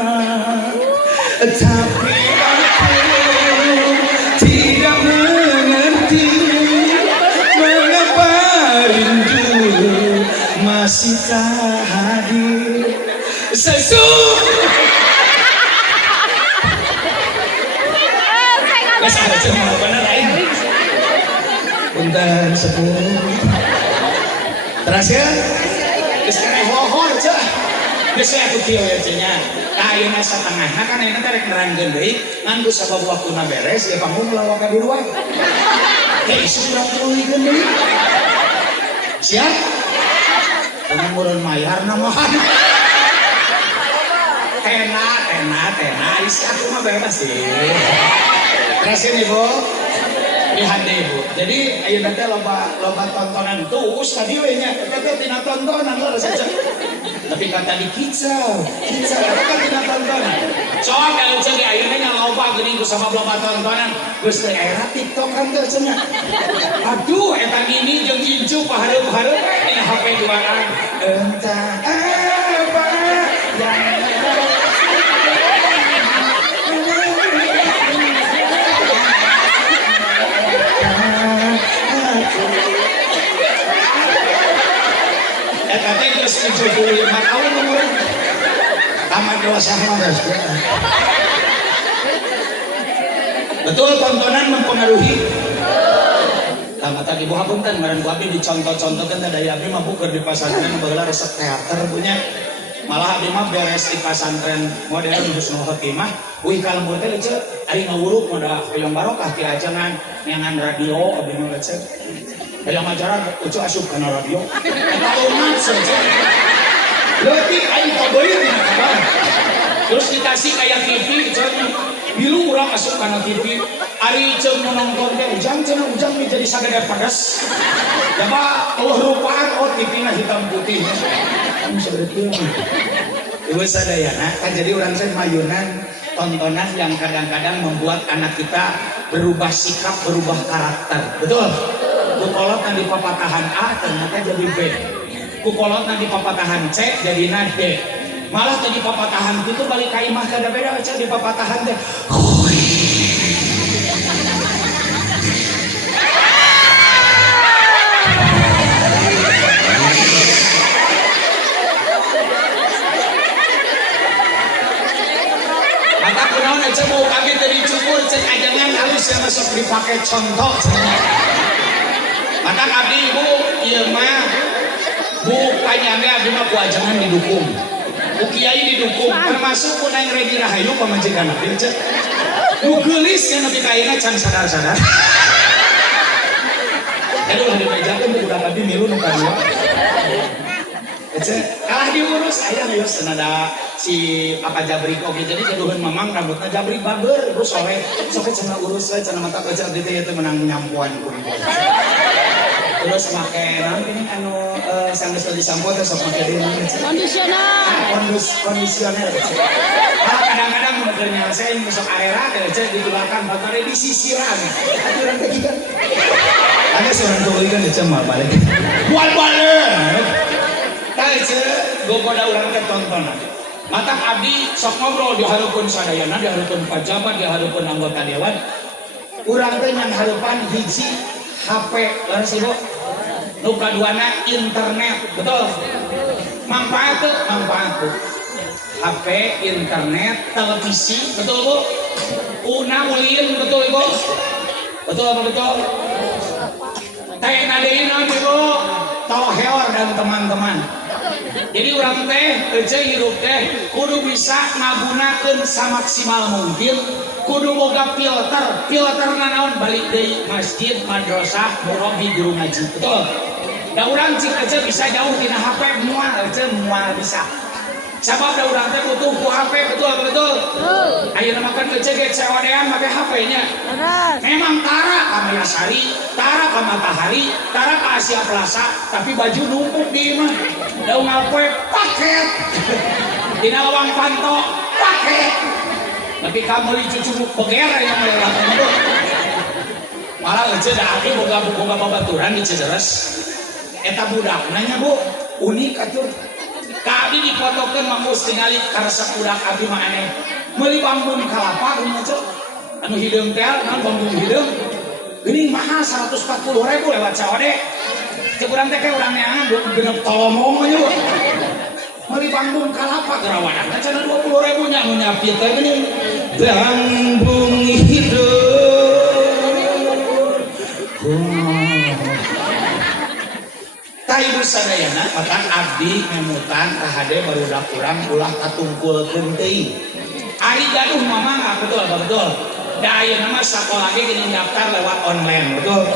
tapi aku tidak mengerti mengapa rindu masih tak hadir Mas ada cuma bener lain punten sepuluh terus ya sekarang lohor cah geus atuh kieu ya cenah ayeuna satengahna kan ayeuna teh rek nerangkeun deui ngan geus sabab waktuna beres ya panggung lawak di luar hei sudah tulikeun deui siap pengurun mayar namahan tena isi aku mah bebas sih kasihan ibu lihat deh ibu jadi ayo nanti loba tontonan tuh tadi wehnya kata tina tontonan lah saja tapi kata di kicau kata tina tontonan soal kalau jadi ayo nanya loba gini ku sama loba tontonan geus teh era TikTok kan teh cenah aduh eta ini jeung incu pahareup-hareup dina HP duaan entah apa yang Eta teh geus 75 tahun umurna. Tamat dewasa mah geus. Betul tontonan mempengaruhi. Tamat tadi ibu hapunten meureun ku abdi dicontoh-contohkeun teh daya abdi mah buker di pasantren baheula resep teater punya. malah abdi mah beres di pesantren modern Husnul Khotimah wih kalembur teh lecet ari ngawuruk moda hoyong barokah ti ajengan nyangan radio abdi mah lecet hayang ajaran ucu asup kana radio eta umat saja leutik aing kabeuyeuh dina kabar terus dikasih kayak TV cenah bilu urang asup kana TV ari ceung nonton teh ujang cenah ujang menjadi sagede pedes coba rupaan TV-na hitam putih ibu sadayana kan jadi orang saya mayunan tontonan yang kadang-kadang membuat anak kita berubah sikap, berubah karakter betul? Kukolot nanti papatahan A ternyata jadi B kukolot nanti papatahan C jadi D malah tadi papatahan itu balik ke imah kada beda aja di papatahan deh maka kunaon aja mau kami dari cukur cek ajangan halus yang masuk dipakai contoh maka abdi ibu iya mah bukannya abdi mah ku ajangan didukung ku kiai didukung termasuk ku nang Redi Rahayu pamajikan abdi cek ku geulis kan abdi kaina can sadar-sadar aduh di meja kan budak abdi milu nu kadua kalah diurus aya geus senada si Papa Jabrik oke jadi jaduhan mamang rambutna Jabrik bager ibu sore cenah urus we cenah mata kerja abdi teh teh menang nyampuan kuring terus make naon ini anu sanggeus disampo teh sok make deui kondisioner kadang-kadang mun keur nyelesain besok arera teh cek ditulakan batare disisiran aturan teh kieu ada seorang tuluy kan cek mah balik balik kace gogoda urang teh tontonan mata abdi sok ngobrol di hareupeun sadayana di hareupeun pejabat di hareupeun anggota dewan urang teh ngan hareupan hiji HP leres ibu nu kaduana internet betul manfaat HP internet televisi betul bu una ulin betul ibu betul apa betul teh nadeina ibu toheor dan teman-teman jadi urang teh hirup teh kudu bisa ngagunakeun samaksimal mungkin kudu boga filter naon balik deui masjid madrasah murabi guru ngaji betul da urang cik aja bisa jauh tina HP mual bisa sabab da urang teh butuh ku HP betul apa betul ayeuna makan kece ge cewadean make HP-nya memang tara ka Mayasari tara ka Matahari tara ka Asia Plaza tapi baju numpuk di imah daun alpoe paket dina lawang panto paket tapi kamu li cucu peger yang melelahkan itu malah ece da aki boga babaturan di Cederes eta budak nanya bu unik atuh kadi dipotokeun manggus tingali karesep budak abdi mah aneh meuli bambun kalapa geuning cek anu hideung teh naon bambun hideung geuning mahal 140.000 lewat Cawade cek urang teh ke urang neangan genep tolomong nya meuli bambun kalapa gerawanan cenah 20.000 nya nu nyapi teh geuning bambung hideung ibu sadayana maka abdi memutan kahade barudak urang ulah katungkulkeun teuing ari gaduh mamang betul betul da ayeuna mah sakola ge geuning daftar lewat online betul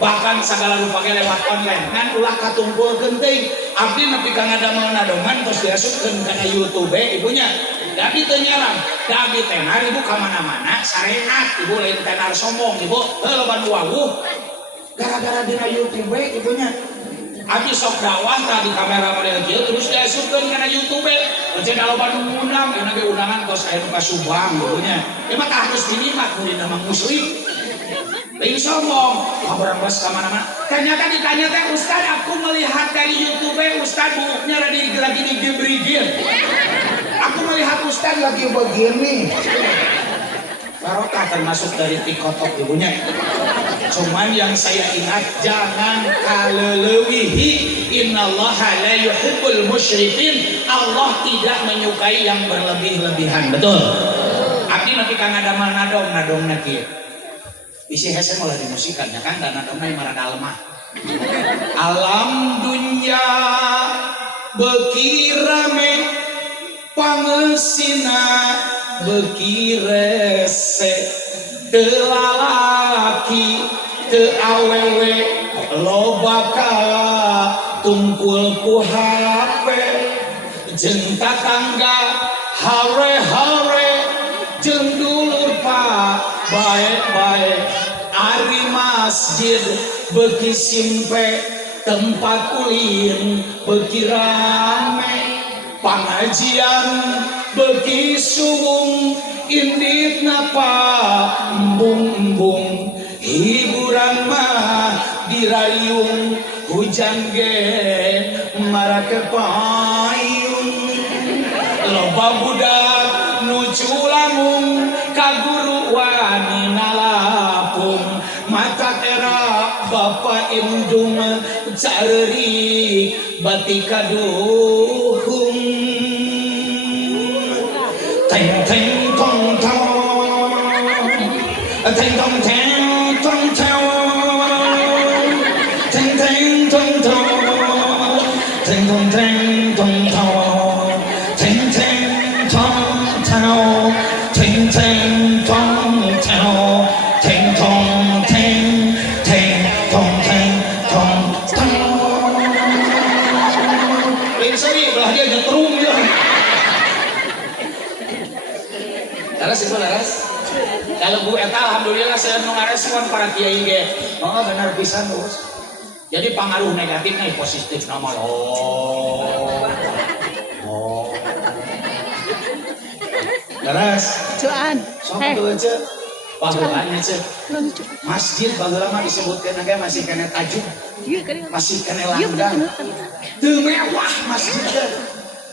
bahkan segala rupa ge lewat online ngan ulah katungkulkeun teuing abdi nepi ka ngadamel-nadoman tos diasupkeun kana YouTube ibunya da abdi teu nyaran da abdi tenar ibu ka mana-mana sarehat ibu lain tenar sombong ibu heuh loba nu wawuh gara-gara dina YouTube ibunya abdi sok dakwah tadi kamera model kieu terus diasupkeun kana YouTube ece da loba nu ngundang euna ge undangan tos aya nu kasubang ibunya ieu mah harus dinimat muridna mah muslim Lain sombong, orang bos kemana-mana. Ternyata ditanya teh Ustad, aku melihat dari YouTube Ustad buuknya lagi digigir. Aku melihat Ustad lagi begini. Barokah termasuk dari tikotok ibunya. Cuman yang saya ingat jangan kalelewihi. Innallaha la yuhibbul musyrikin. Allah tidak menyukai yang berlebih-lebihan. Betul. Abdi nanti kang ada nadong nanti. Isi hese malah dimusikannya kan dan nadongna marada lemah. Alam dunya beki rame pangesina beki rese teu lalaki teu awewe loba kala tungkul ku HP jeung tatangga hare-hare jeung dulur pa bae-bae ari masjid beki simpe tempat ulin beki rame pengajian beki suwung indit napa embung-embung hiburan mah dirayung hujan ge marake payung loba budak nuju lamun ka guru wani nalapung mata tera bapa indung careurik batika duhung teng teng tong tong teng tong teng tong tong teng teng tong tong teng tong teng tong tong teng teng tong tong teng teng tong tong teng tong teng teng tong teng tong tong sorry belah dia nyetrum ya laras itu laras kalau Bu Eta alhamdulillah saya nu ngarespon para kiai ge oh benar pisan Bos jadi pengaruh negatifnya positif nama laras Cuan. sok tuh aja pahulannya cek masjid bageula mah disebutkeun ge masih kena tajuk masih kena langgang teu mewah masjidnya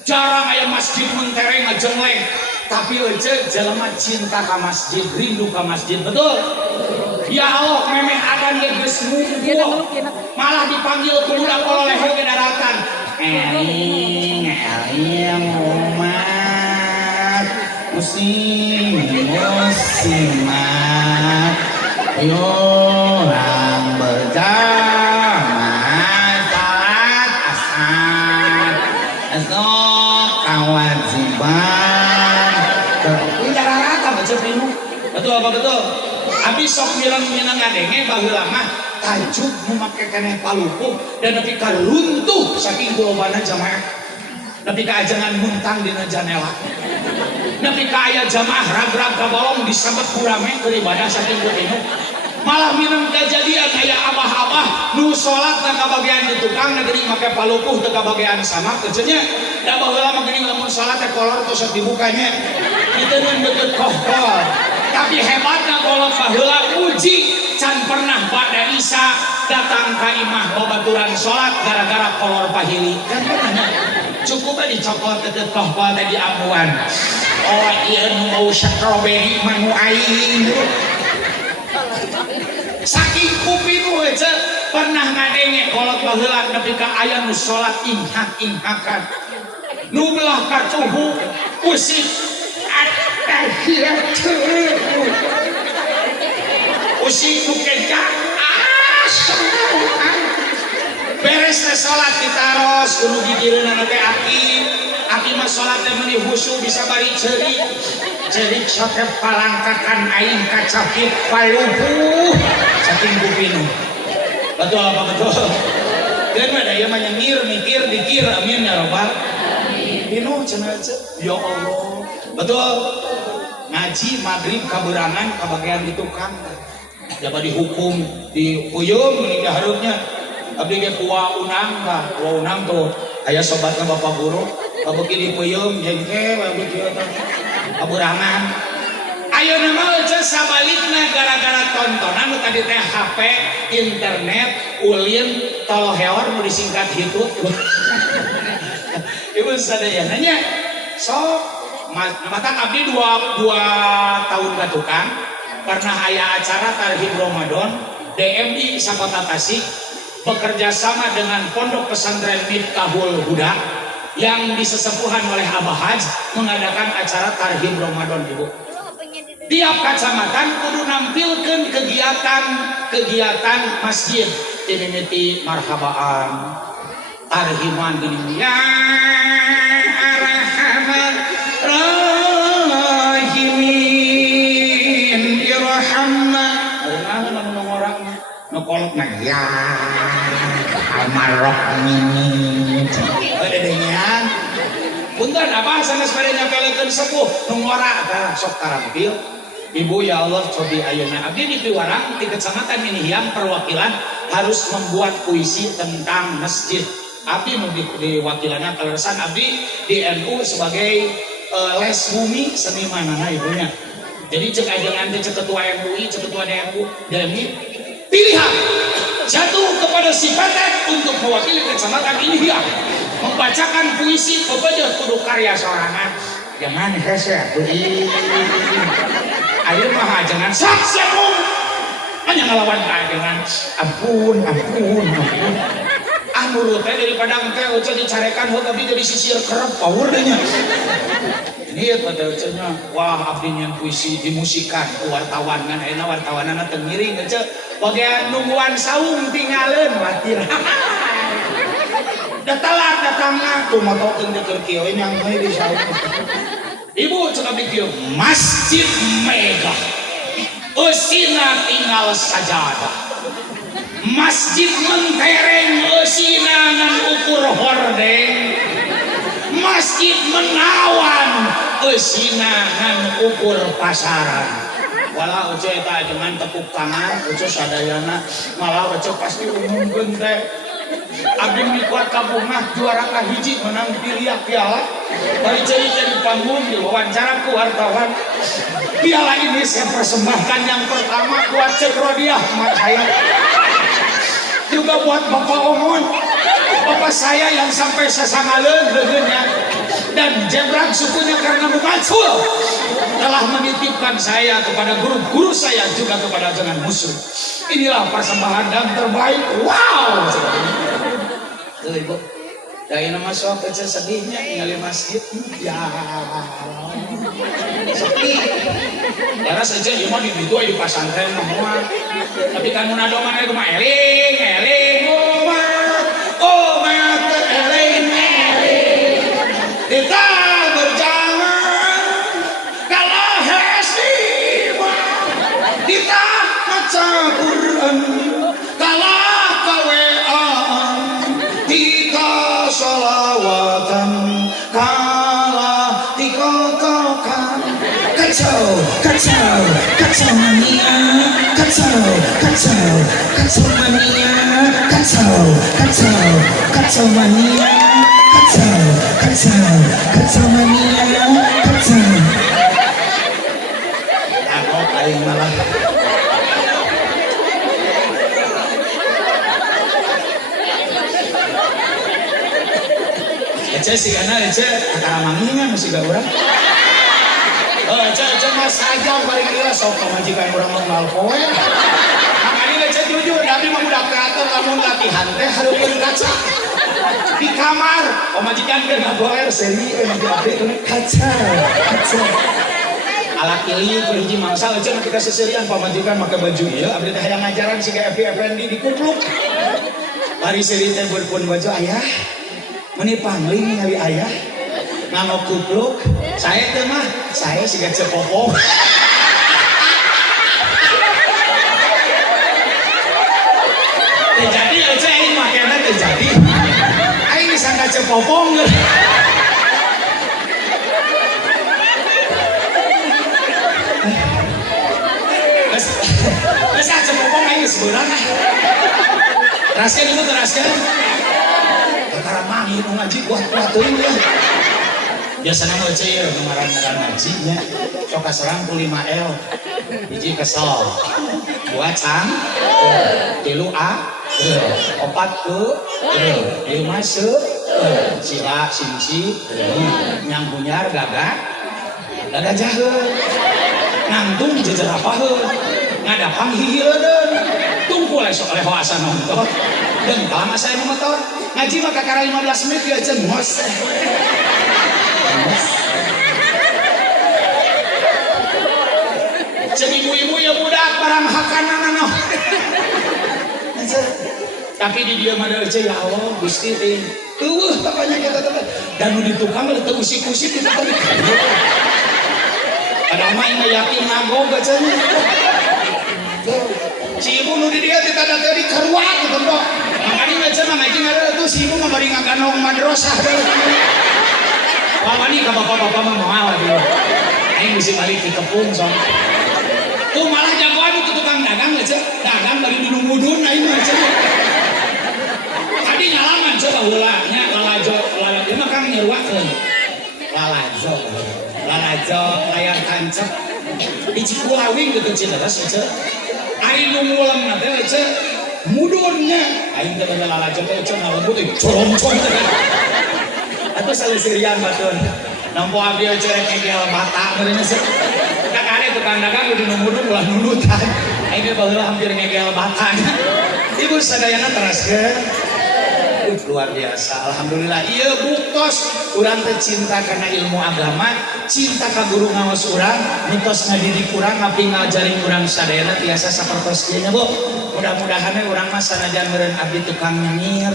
jarang aya masjid mentereng ngajengleng tapi ece jelema cinta ka masjid rindu ka masjid betul ya Allah memeh adan ge geus ngumpul malah dipanggil ku budak kololeh ge daratan eling umat muslimat ayo orang berjamaah salat asar esok kewajiban ini rata baca rindu betul apa betul abis sok bilang minang adenge baheula mah tajuk memakai keneh palupuh dan nepi ka runtuh saking kulobana jamaah nepi ka ajangan muntang dina janela nepi ka aya jamaah rag-rag kabolong disebut kurame keur ibadah saking kutinuk malah minang kejadian aya abah-abah nu salat na kabagian di tukang negeri make palupuh teu kabagian sama kerjanya da baheula mah geuning lamun salat teh kolor tos dibukanya kitu nu deukeut kohkol tapi hebatna kolot baheula uji can pernah ba'da isya datang ka imah babaturan salat gara-gara kolor pahili kan nanya cukup dicokot deukeut kohkol teh diambuan oh ieu nu bau strawberry manu aing saking kupinu aja pernah ngadenge kolot baheula nepi ka aya nu salat inhak-inhakan nu belah katuhu usik usik nu keja beres teh salat ditaros kudu gigireunana teh aki mah salat teh meuni husu bisa bari cerik sote palangkakan aing kacapit palupuh saking kupinu betul apa betul dan ada yang nyengir mikir dikir amin ya robbal pinu cenah ya Allah betul ngaji maghrib kaberangan kabagian di tukang dapat dihukum di puyum ini harusnya abdi ge kuwa unang tuh aya sobatna bapak guru abdi di puyum jengke abdi kieu teh kaberangan ayeuna mah aja sabalikna gara-gara tontonan tadi teh HP internet ulin toloheor nu disingkat hitut ibu sadaya nanya sok mata abdi 2 tahun ka tukang karena aya acara Tarhib Ramadan DMI Sapota Tasik bekerja sama dengan Pondok Pesantren Miftahul Huda yang disesepuhan oleh Abah Haj mengadakan acara Tarhib Ramadan ibu. Tiap kecamatan kudu nampilkan kegiatan masjid, mimiti marhabaan, tarhiman gini ya amarok mini dedengan punten abah sanes bade nyapelekeun sepuh nu ngora tah sok tarampil ibu ya Allah cobi ayeuna abdi di Piwarang di kecamatan Minihiang perwakilan harus membuat puisi tentang masjid abdi nu diwakilanna kaleresan abdi di NU sebagai les bumi senimanana ibunya jadi cek ajengan cek ketua MUI cek ketua DMU demi pilihan jatuh kepada si Patet untuk mewakili kecamatan Minihiang membacakan puisi pebeuh kudu karya sorangan jangan hese ayo mah jangan saksamu hanya ngelawan dengan ampun nurut daripada engke ucap dicarekan hok abdi jadi sisir kerep power deh nya ini pada ucapnya wah abdi nyan puisi dimusikan ku wartawan ngan ayeuna wartawanana teu ngiring ucap bagian nungguan saung tinggalin watir da telat datangna tuh motokeun di keur kieu yang di saung ibu cek abdi kieu masjid megah eusina tinggal sajadah masjid mentereng eusina ngan ukur hordeng masjid menawan eusina ngan ukur pasaran walau uce eta dengan tepuk tangan uce sadayana malah uce pasti umumkeun teh abdi mikuat kabungah juara kahiji menang piliak piala bari jadi panggung diwawancara ku wartawan piala ini saya persembahkan yang pertama buat Cek Rodiah mat saya juga buat Bapak Omon Bapak saya yang sampai sasangaleun leungeunnya dan jebrang sukunya karena memacul telah menitipkan saya kepada guru-guru saya juga kepada jangan musuh inilah persembahan dan terbaik wow tuh ibu dari nama sok kecil sedihnya ningali masjid ya sepi karena saja ieu mah di ditu di pasantren mah tapi kan mun ado mah itu mah eling eling kita berjalan kalah hesiwa kita maca Quran kalah kaweaan kita sholawatan kalah dikotokan kacau mania kacau mania kacau mania aku paling malah Ece sih karena Ece antara mangingan masih gak urang Ece mas saja paling kira sok pemajikan orang mengenal poe makanya Ece jujur tapi mau udah kreator kamu latihan teh harus kaca di kamar pemajikan kan gak boleh seri kaca ala kili pergi mangsal Ece kita seserian pemajikan pakai baju ya abdi teh yang ngajaran si FP di kupluk bari seri teh berpun baju ayah meni pangling ngali ayah ngano kupluk saya teh mah saya siga cepopong jadi aja aing makena teh jadi aing disangka cepopong Masa cepopong aing sebenarnya raskan itu teraskan karena mangi nu ngaji kuat-kuat teuing ya. Biasana mah ceuy ngaran-ngaran ngajinya sok kaserang 5L. Hiji kesel. 2 cang. 3 A. 4 ke. 5 se. Sila singsi. Nyang bunyar gagak. Gagak jaheun. Nangtung jejerapaheun. Ngadapang hihileudeun. Tungkul esok oleh hoasa nonton. Dan lama saya memotor ngaji maka kakara 15 menit ya jengos cek ibu-ibu ya budak barang hakanan no tapi di dia mah aja ya Allah Gusti teh tapanya kita dan nu di tukang teh usik-usik kita teh ada mah yang yakin nago bacanya si ibu nu di dia tidak ada tadi keruat gitu kok makanya ngaji mah ngaji ada tuh si ibu mah bari ngaganong madrasah wawani ka bapak-bapak mah moal gitu aing mesti balik ke kepung so malah jagoan itu tukang dagang aja dagang bari di numudun aing mah tadi ngalaman coba heula nya lalajo ieu mah kang nyeruakeun lalajo layar kancep di Cikulawing gitu Cileres aja ari nu mulem na teh aja mudunnya aing teh bener lalajo teh aja ngalembut colong-colong atuh salesirian batur nampo abdi aja rek ngegel bata benernya sih tak ada tukang dagang di nu mudun ulah nunutan aing teh baheula hampir ngegel batanya ibu sadayana teraskeun luar biasa alhamdulillah iya buktos urang teh cinta karena ilmu agama cinta ka guru ngawas urang mitos ngadidik urang ngapi ngajarin urang sadayana tiasa sapertos kieu nya Bu mudah-mudahan urang mah sanajan meureun abdi tukang nyengir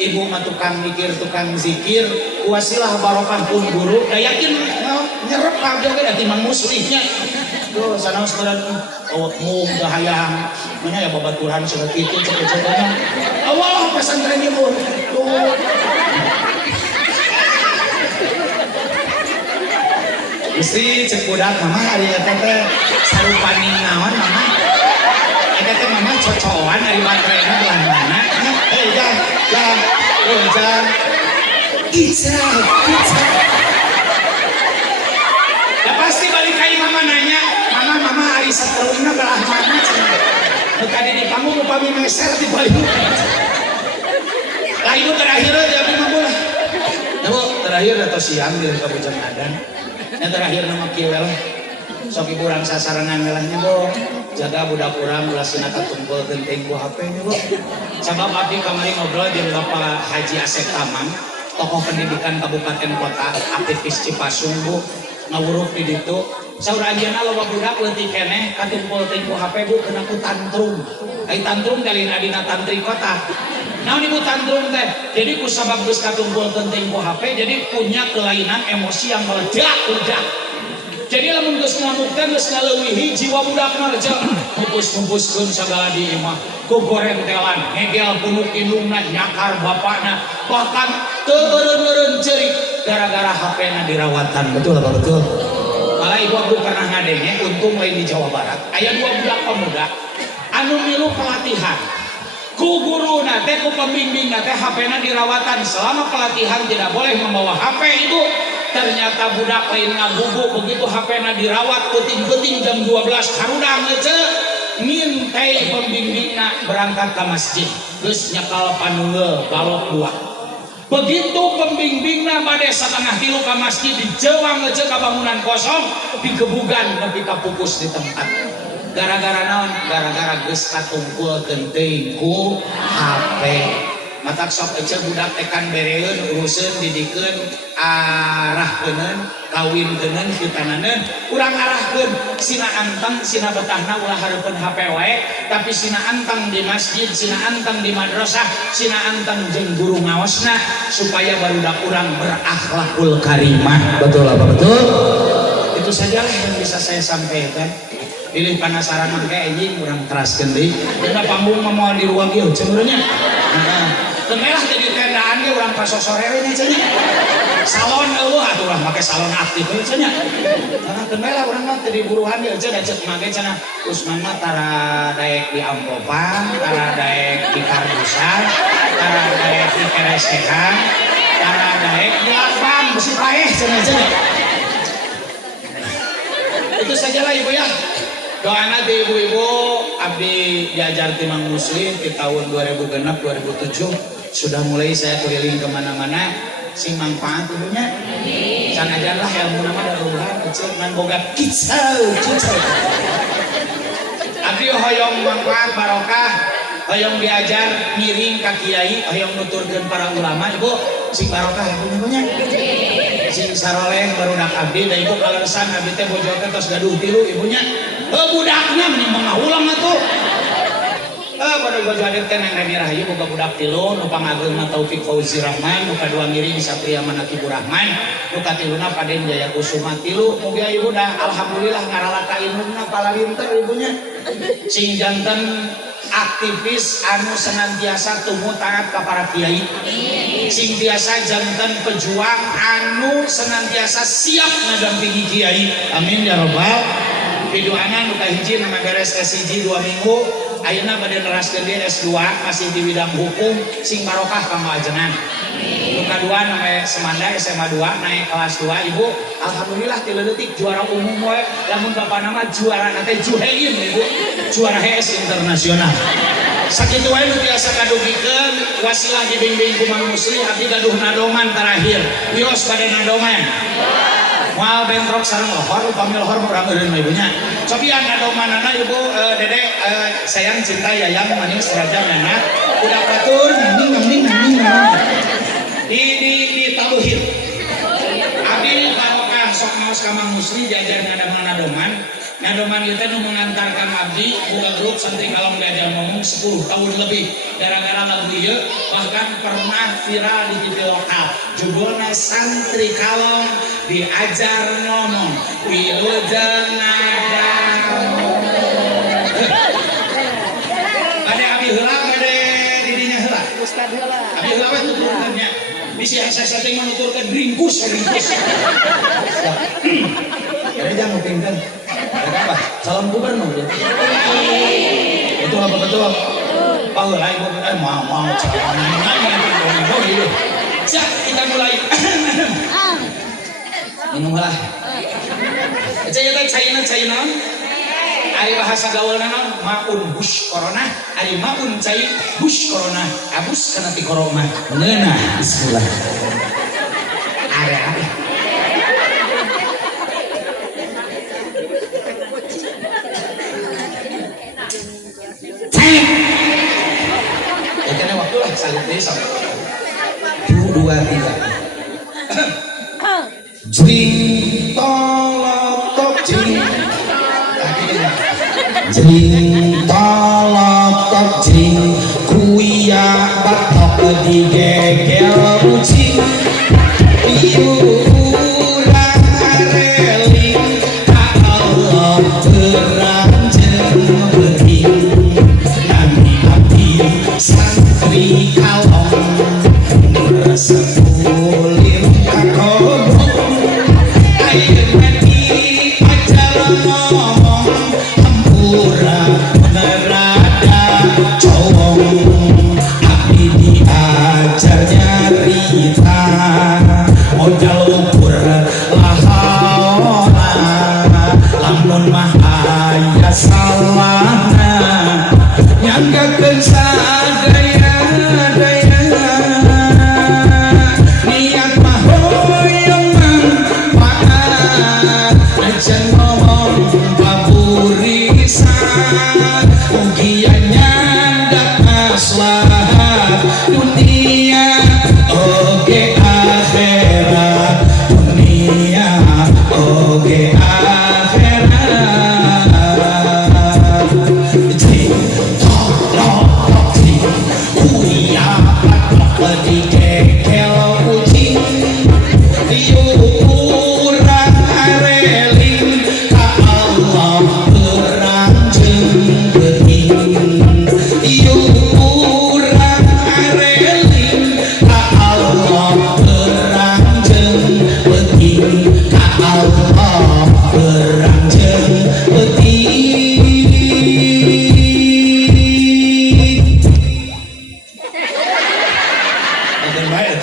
ibu mah tukang mikir tukang zikir wasilah barokah pun guru da yakin nyerep abdi ge da timang muslihnya tuh sanaos meureun mung hayang nya ya babaturan sudah kitu cek-cekna Allah pesantren ibu mesti cek budak mama hari eta teh sarupani naon mama eta teh mama cocokan dari baterainya belah mana jan Ica ya pasti balik ka mama nanya mama hari saterusna belah mana tadi di panggung upami meser di balik lah itu terakhir aja memang boleh ya Bu terakhir atau siang di Kabujang Adan yang terakhir nama kiwel sok ibu urang sasarangan melahnya Bu jaga budak urang ulah sina katumpul genteng ku HP nya Bu sabab abdi kamari ngobrol jeung Bapak Haji Asep Tamang tokoh pendidikan kabupaten kota aktivis Cipasung Bu ngawuruh di ditu saur anjeunna loba budak leutik keneh katumpul teh ku HP Bu kena ku tantrum ai tantrum kali adina tantri kota naon ibu tantrum teh jadi ku sabab geus katumpul teuing ku HP jadi punya kelainan emosi yang meledak-ledak jadi lamun geus ngamuk teh geus ngaleuwihi jiwa budakna rejek ngumpus-ngumpuskeun sagala di imah ku gorentelan ngegel punuk indungna nyakar bapakna bahkan teu eureun-eureun ceurik gara-gara HP-na dirawatan betul apa betul malah ibu aku pernah ngadenge untung lain di Jawa Barat aya 2 budak pemuda anu milu pelatihan ku guru teh ku pembimbing teh HP-na dirawatan selama pelatihan tidak boleh membawa HP itu ternyata budak lain ngabubuk begitu HP-na dirawat penting-penting jam 12 harudang aja ngintai pembimbingna berangkat ke masjid geus nyakal panungeul balok 2 begitu pembimbingna bade 2:30 ke masjid dijewang aja ke bangunan kosong digebugan nepi ka pupus di tempat gara-gara naon gara-gara geus katumpul genteng ku HP matak sok aja budak tekan bereun uruseun didikeun arahkeun kawinkeun kitananeun urang arahkeun sina antang sina betahna ulah hareupeun HP wae tapi sina antang di masjid sina antang di madrasah sina antang jeung guru ngaosna supaya barudak urang berakhlakul karimah betul apa betul itu sajalah yang bisa saya sampaikan pilih penasaran kayak anjing kurang keras gendih karena panggung mau di ruang ieu cenurnya temelah jadi tendaan ge urang pas sore we cenah salon eueuh atuh urang make salon aktif we cenah karena temelah urang mah teu buruhan ieu cenah cek make cenah Usman mah tara daek di Ampopan tara daek di Kardusan tara daek di Keresehan tara daek di Lapang besi paeh cenah itu sajalah ibu ya doana di ibu-ibu abdi diajar timang muslim di tahun 2006-2007 sudah mulai saya keliling kemana-mana sing manfaat ibunya sanajan lah ilmu nama darurat kecil ngan boga kicau abdi hoyong manfaat barokah hoyong diajar miring ka kiai hoyong nuturkeun para ulama ibu sing barokah ibunya sing saroleh barudak abdi da ibu kalersan abdi teh bojokeun tos gaduh tilu ibunya budaknya menimbang ulang atuh pada gua jadi kan yang Nami Rahayu boga budak tilu nu pangageungna Taufik Fauzi Rahman nu kadua miring Satria Manatibu Rahman nu katiluna Paden Jaya Kusuma tilu mugia ibu dah alhamdulillah ngaralaka ilmuna palalinter ibunya sing janten aktivis anu senantiasa tumbuh taat ka para kiai, sing tiasa janten pejuang anu senantiasa siap ngadampingi kiai. Amin ya robbal. Pidoana nu kahiji nama beres S1 2 minggu, ayeuna bade neraskeun dia S2 masih di bidang hukum sing barokah ka ajengan. Nu kadua nama Semanda SMA 2 naik kelas 2. Ibu alhamdulillah 3 detik juara umum we, lamun bapak nama juara teh juhein ibu, juara HS internasional. Sakitu wae nu biasa kadugikeun wasilah dibimbing ku Mang Musli abdi gaduh nadoman terakhir. Wios bade nadoman. Moal bentrok sareng lohor upami lohor murah eureun ibunya. Cobian nadomanana ibu dede sayang cinta yayang manis raja nana udah batur ningning di taluhir. Abdi barokah sok maos ka Mang Musli jajar nadoman. Nadoman itu nu mengantarkan abdi buka grup santri kalong diajar ngomong 10 tahun lebih gara-gara lagu ieu bahkan pernah viral di TV lokal judulna santri kalong diajar ngomong wilujeng ngadamu. Ade abdi heula ade didinya heula ustad heula abdi heula we tuturkeunnya bisi asa teh nuturkeun ringkus Kerja ngupingkan. Apa? Salam gubernur ya. Betul apa betul? Bahwa lain mau siap kita mulai. Minum lah. China. Ari bahasa gaulna naon? Maun bush corona. Ari maun cai bush corona. Abus kana ti corona. Ngeunah. Bismillah. Are. Ya karena waktu lah saling besok 2, 3 jring tolotok jring jring tolotok jring kuya batok digegel kucing iulang areling ka Allah beranjeng beting santri kalong bersepulir kakobong ayeuna di ajar ngomong hampura nerada cowong abdi diajar nyarita modal ukur lahaona lamun mah aya salahna nyanggakeun sadaya niat mah hoyong manfaat aja ngomong baburisan ugiannya ndak maslahat dunia oge akhirat dunia oge akhirat digegel kucing iuran areling ka Allah beranjeng beting iuran areling ka Allah beranjeng beting ka Allah beranjeng beting.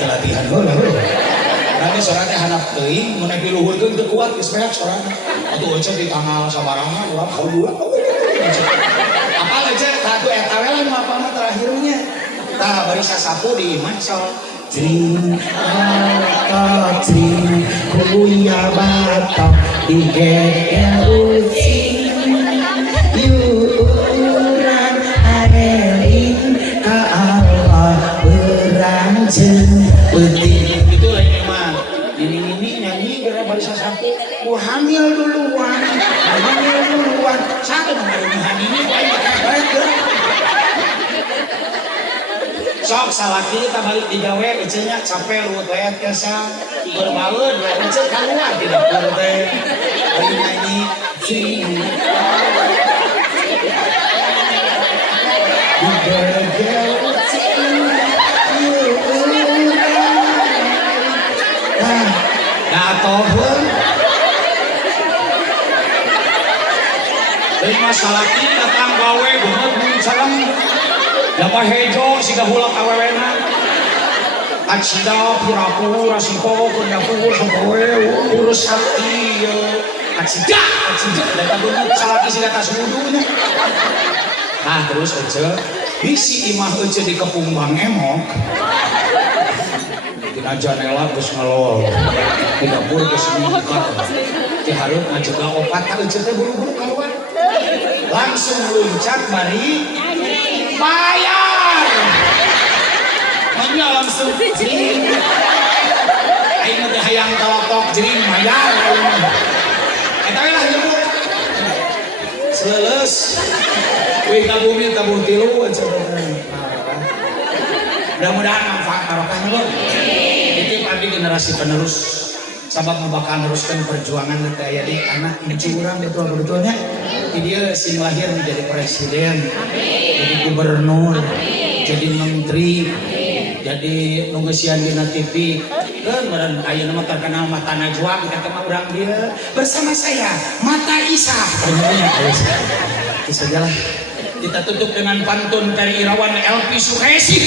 Latihan bola nanti sorannya hanap teuing mun naik diluhurkeun teu kuat geus beak sorannya atuh ecet di tanggal sabarangna urang kaudua apa aja satu eta we lah apa mah terakhirnya tah bari sasapu di imah sol jring jring kuya batok digegel ucing yuran areling ka Allah beranjeng beting itu lagi mah ini nyanyi gara bari sasapu ku hamil duluan satu nomor ini baik sok salaki kita balik digawe ecenya capek luwet wayat kesa berbaeud ece kaluar tidak teh bari nyanyi sing Dibegel nah, datohun dari masalah ini datang gawe banget sareng dapat hejo siga hulak awewena acida pura-pura sipo kunyaku sopoe urus sakti acida dan tabungan salaki siga tas wudunya nah terus aja bisi imah aja di kepung bang emok tina janela geus ngelol di dapur geus mingkat ti hareup ngajega opat ka aja teh buru-buru keluar langsung loncat mari bayar hanya langsung jering aing teh hayang talotok jering bayar eta lah nyebut seleles wih kabumi tabur tilu mudah-mudahan manfaat barokahnya bang itu abdi generasi penerus sabab bakal neruskan perjuangan kayak di anak curang betul-betulnya dia sing lahir menjadi presiden jadi gubernur jadi menteri jadi nunggusian di TV kan meren ayeuna mah terkenal mata najwa kita mah urang dia bersama saya mata Isa itu sajalah kita tutup dengan pantun dari Irawan LP Sukesi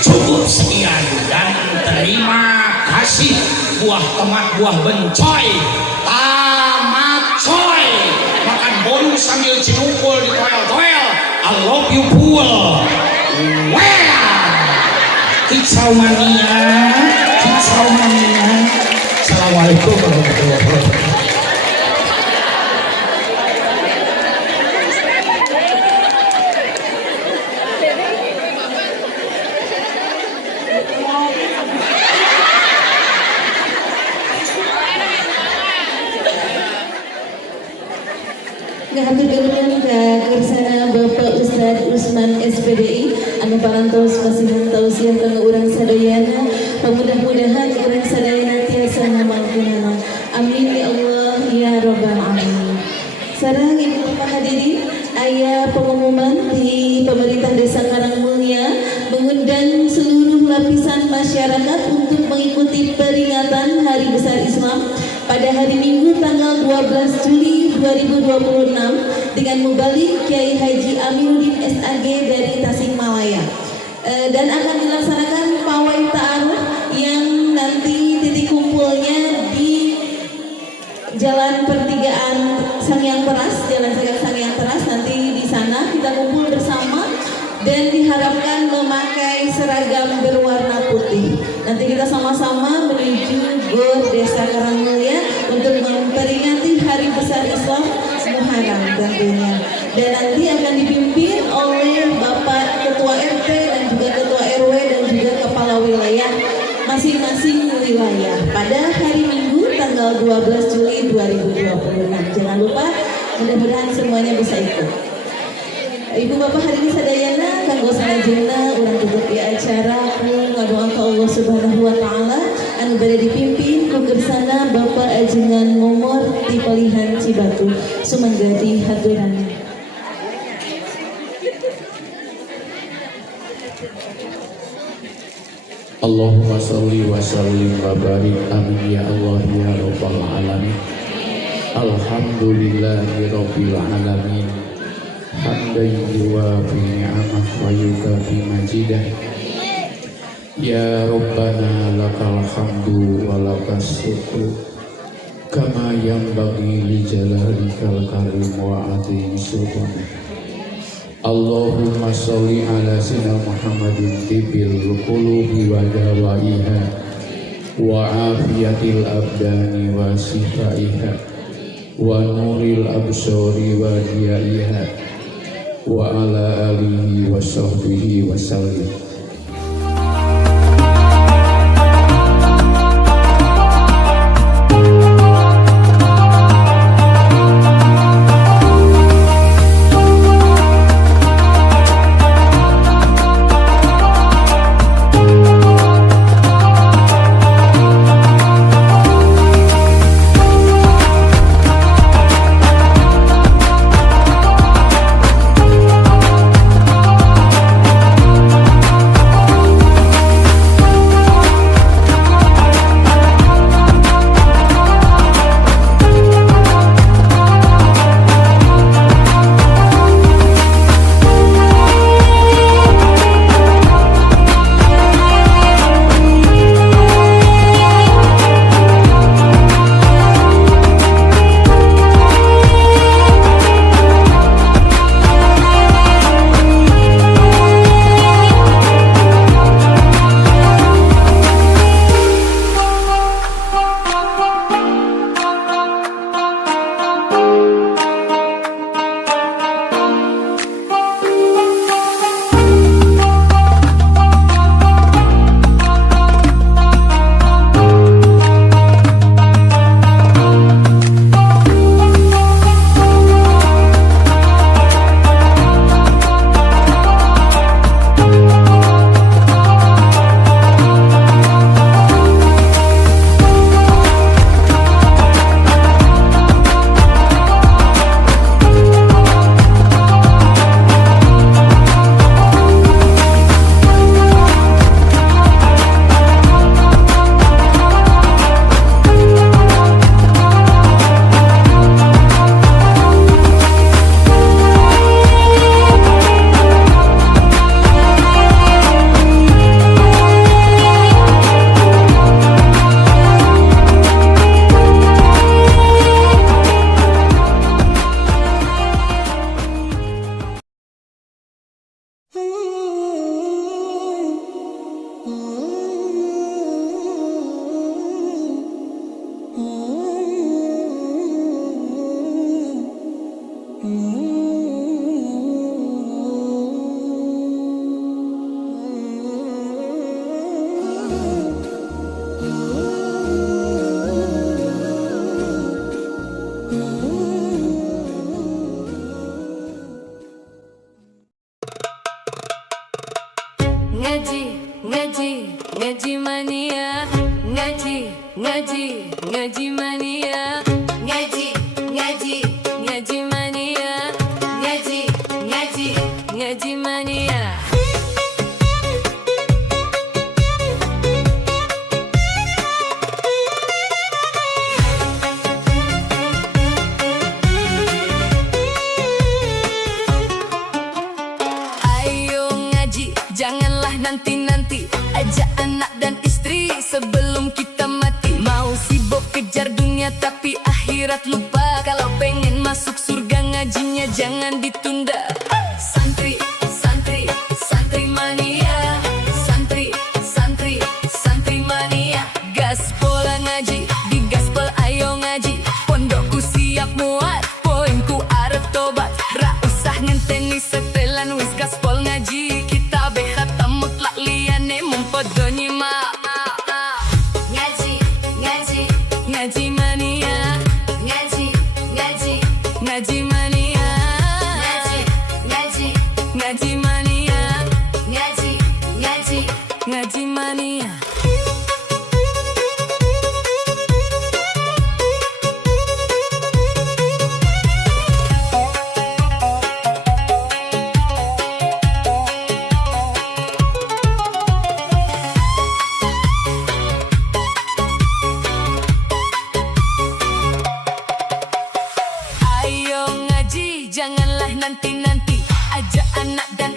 cukup sekian dan terima kasih buah tomat buah bencoy tamat coy makan bonus sambil cinukul di toel-toel I love you pool well kicau mania assalamualaikum warahmatullahi wabarakatuh. Ngahaturkeun ka kersana Bapak Ustadz Usman SPDI anu parantos pasihan tausiah kanggo urang sadayana pamudah-mudahan urang sadayana tiasa ngamalkeunana amin ya Allah ya rabbal alamin. Sareng ibu bapak hadirin aya pengumuman di pemerintah Desa Karangmulia mengundang seluruh lapisan masyarakat untuk mengikuti peringatan Hari Besar Islam pada hari Minggu tanggal 12 Juli 2026 dengan mubalik Kiai Haji Aminuddin SAG dari Tasikmalaya dan akan dilaksanakan pawai ta'aruf yang nanti titik kumpulnya di Jalan Pertigaan Sangyang Teras, Jalan Sangyang Teras. Nanti di sana kita kumpul bersama dan diharapkan memakai seragam berwarna putih. Nanti kita sama-sama menuju Gor Desa Karangmulia untuk memperingati Hari Besar Islam Muharram tentunya. Dan nanti akan dipimpin oleh Bapak Ketua RT dan juga Ketua RW dan juga Kepala Wilayah masing-masing wilayah pada hari Minggu tanggal 12 Juli 2026. Jangan lupa, mudah-mudahan semuanya bisa ikut. Ibu bapak hadirin sadayana kanggo salajengna urang tutup ieu acara ngadoa ka Allah Subhanahu wa taala anu bade dipimpin ku kersana Bapak Ajengan Momor ti Palihan Cibatu sumangga dihaturan. Allahumma sholli wa sallim wa barik amin ya Allah ya rabbal alamin. Alhamdulillahi rabbil alamin. Hamdan yuwafi ni'amah wa yukafi majidah. Ya Rabbana lakal hamdu wa lakas syukru kama yanbaghi li jalalikal karim wa azimi sultanik. Allahumma sholli ala sayyidina Muhammadin tibil qulubi wa dawaiha wa afiyatil abdani wa sifaiha wa nuril absari wa diyaiha wa ala alihi wa sahbihi wa sallim. ngaji mania, ngaji, ngaji, ngaji mania, ngaji, ngaji, ngaji mania. Ayo ngaji, janganlah nanti-nanti. Ajak anak dan istri sebelum kita mati. Mau sibuk kejar dunia tapi akhirat lupa. Kalau pengen masuk surga ngajinya jangan ditunda. Santri, santri, santri mania. Santri, santri, santri mania. Gaspol ngaji, di gaspol ayo ngaji. Pondokku siap muat, poinku arep tobat. Ra usah ngenteni setelan wis gaspol ngaji. Kita khatam mutlak liyane mung padha nyimak. Ngaji, ngaji, ngaji mania. Ngaji, ngaji, ngaji mania. Ngaji, ngaji, ngaji mania. Ngaji, ngaji, ngaji mania. Ayo ngaji, janganlah nanti-nanti. Ajak anak dan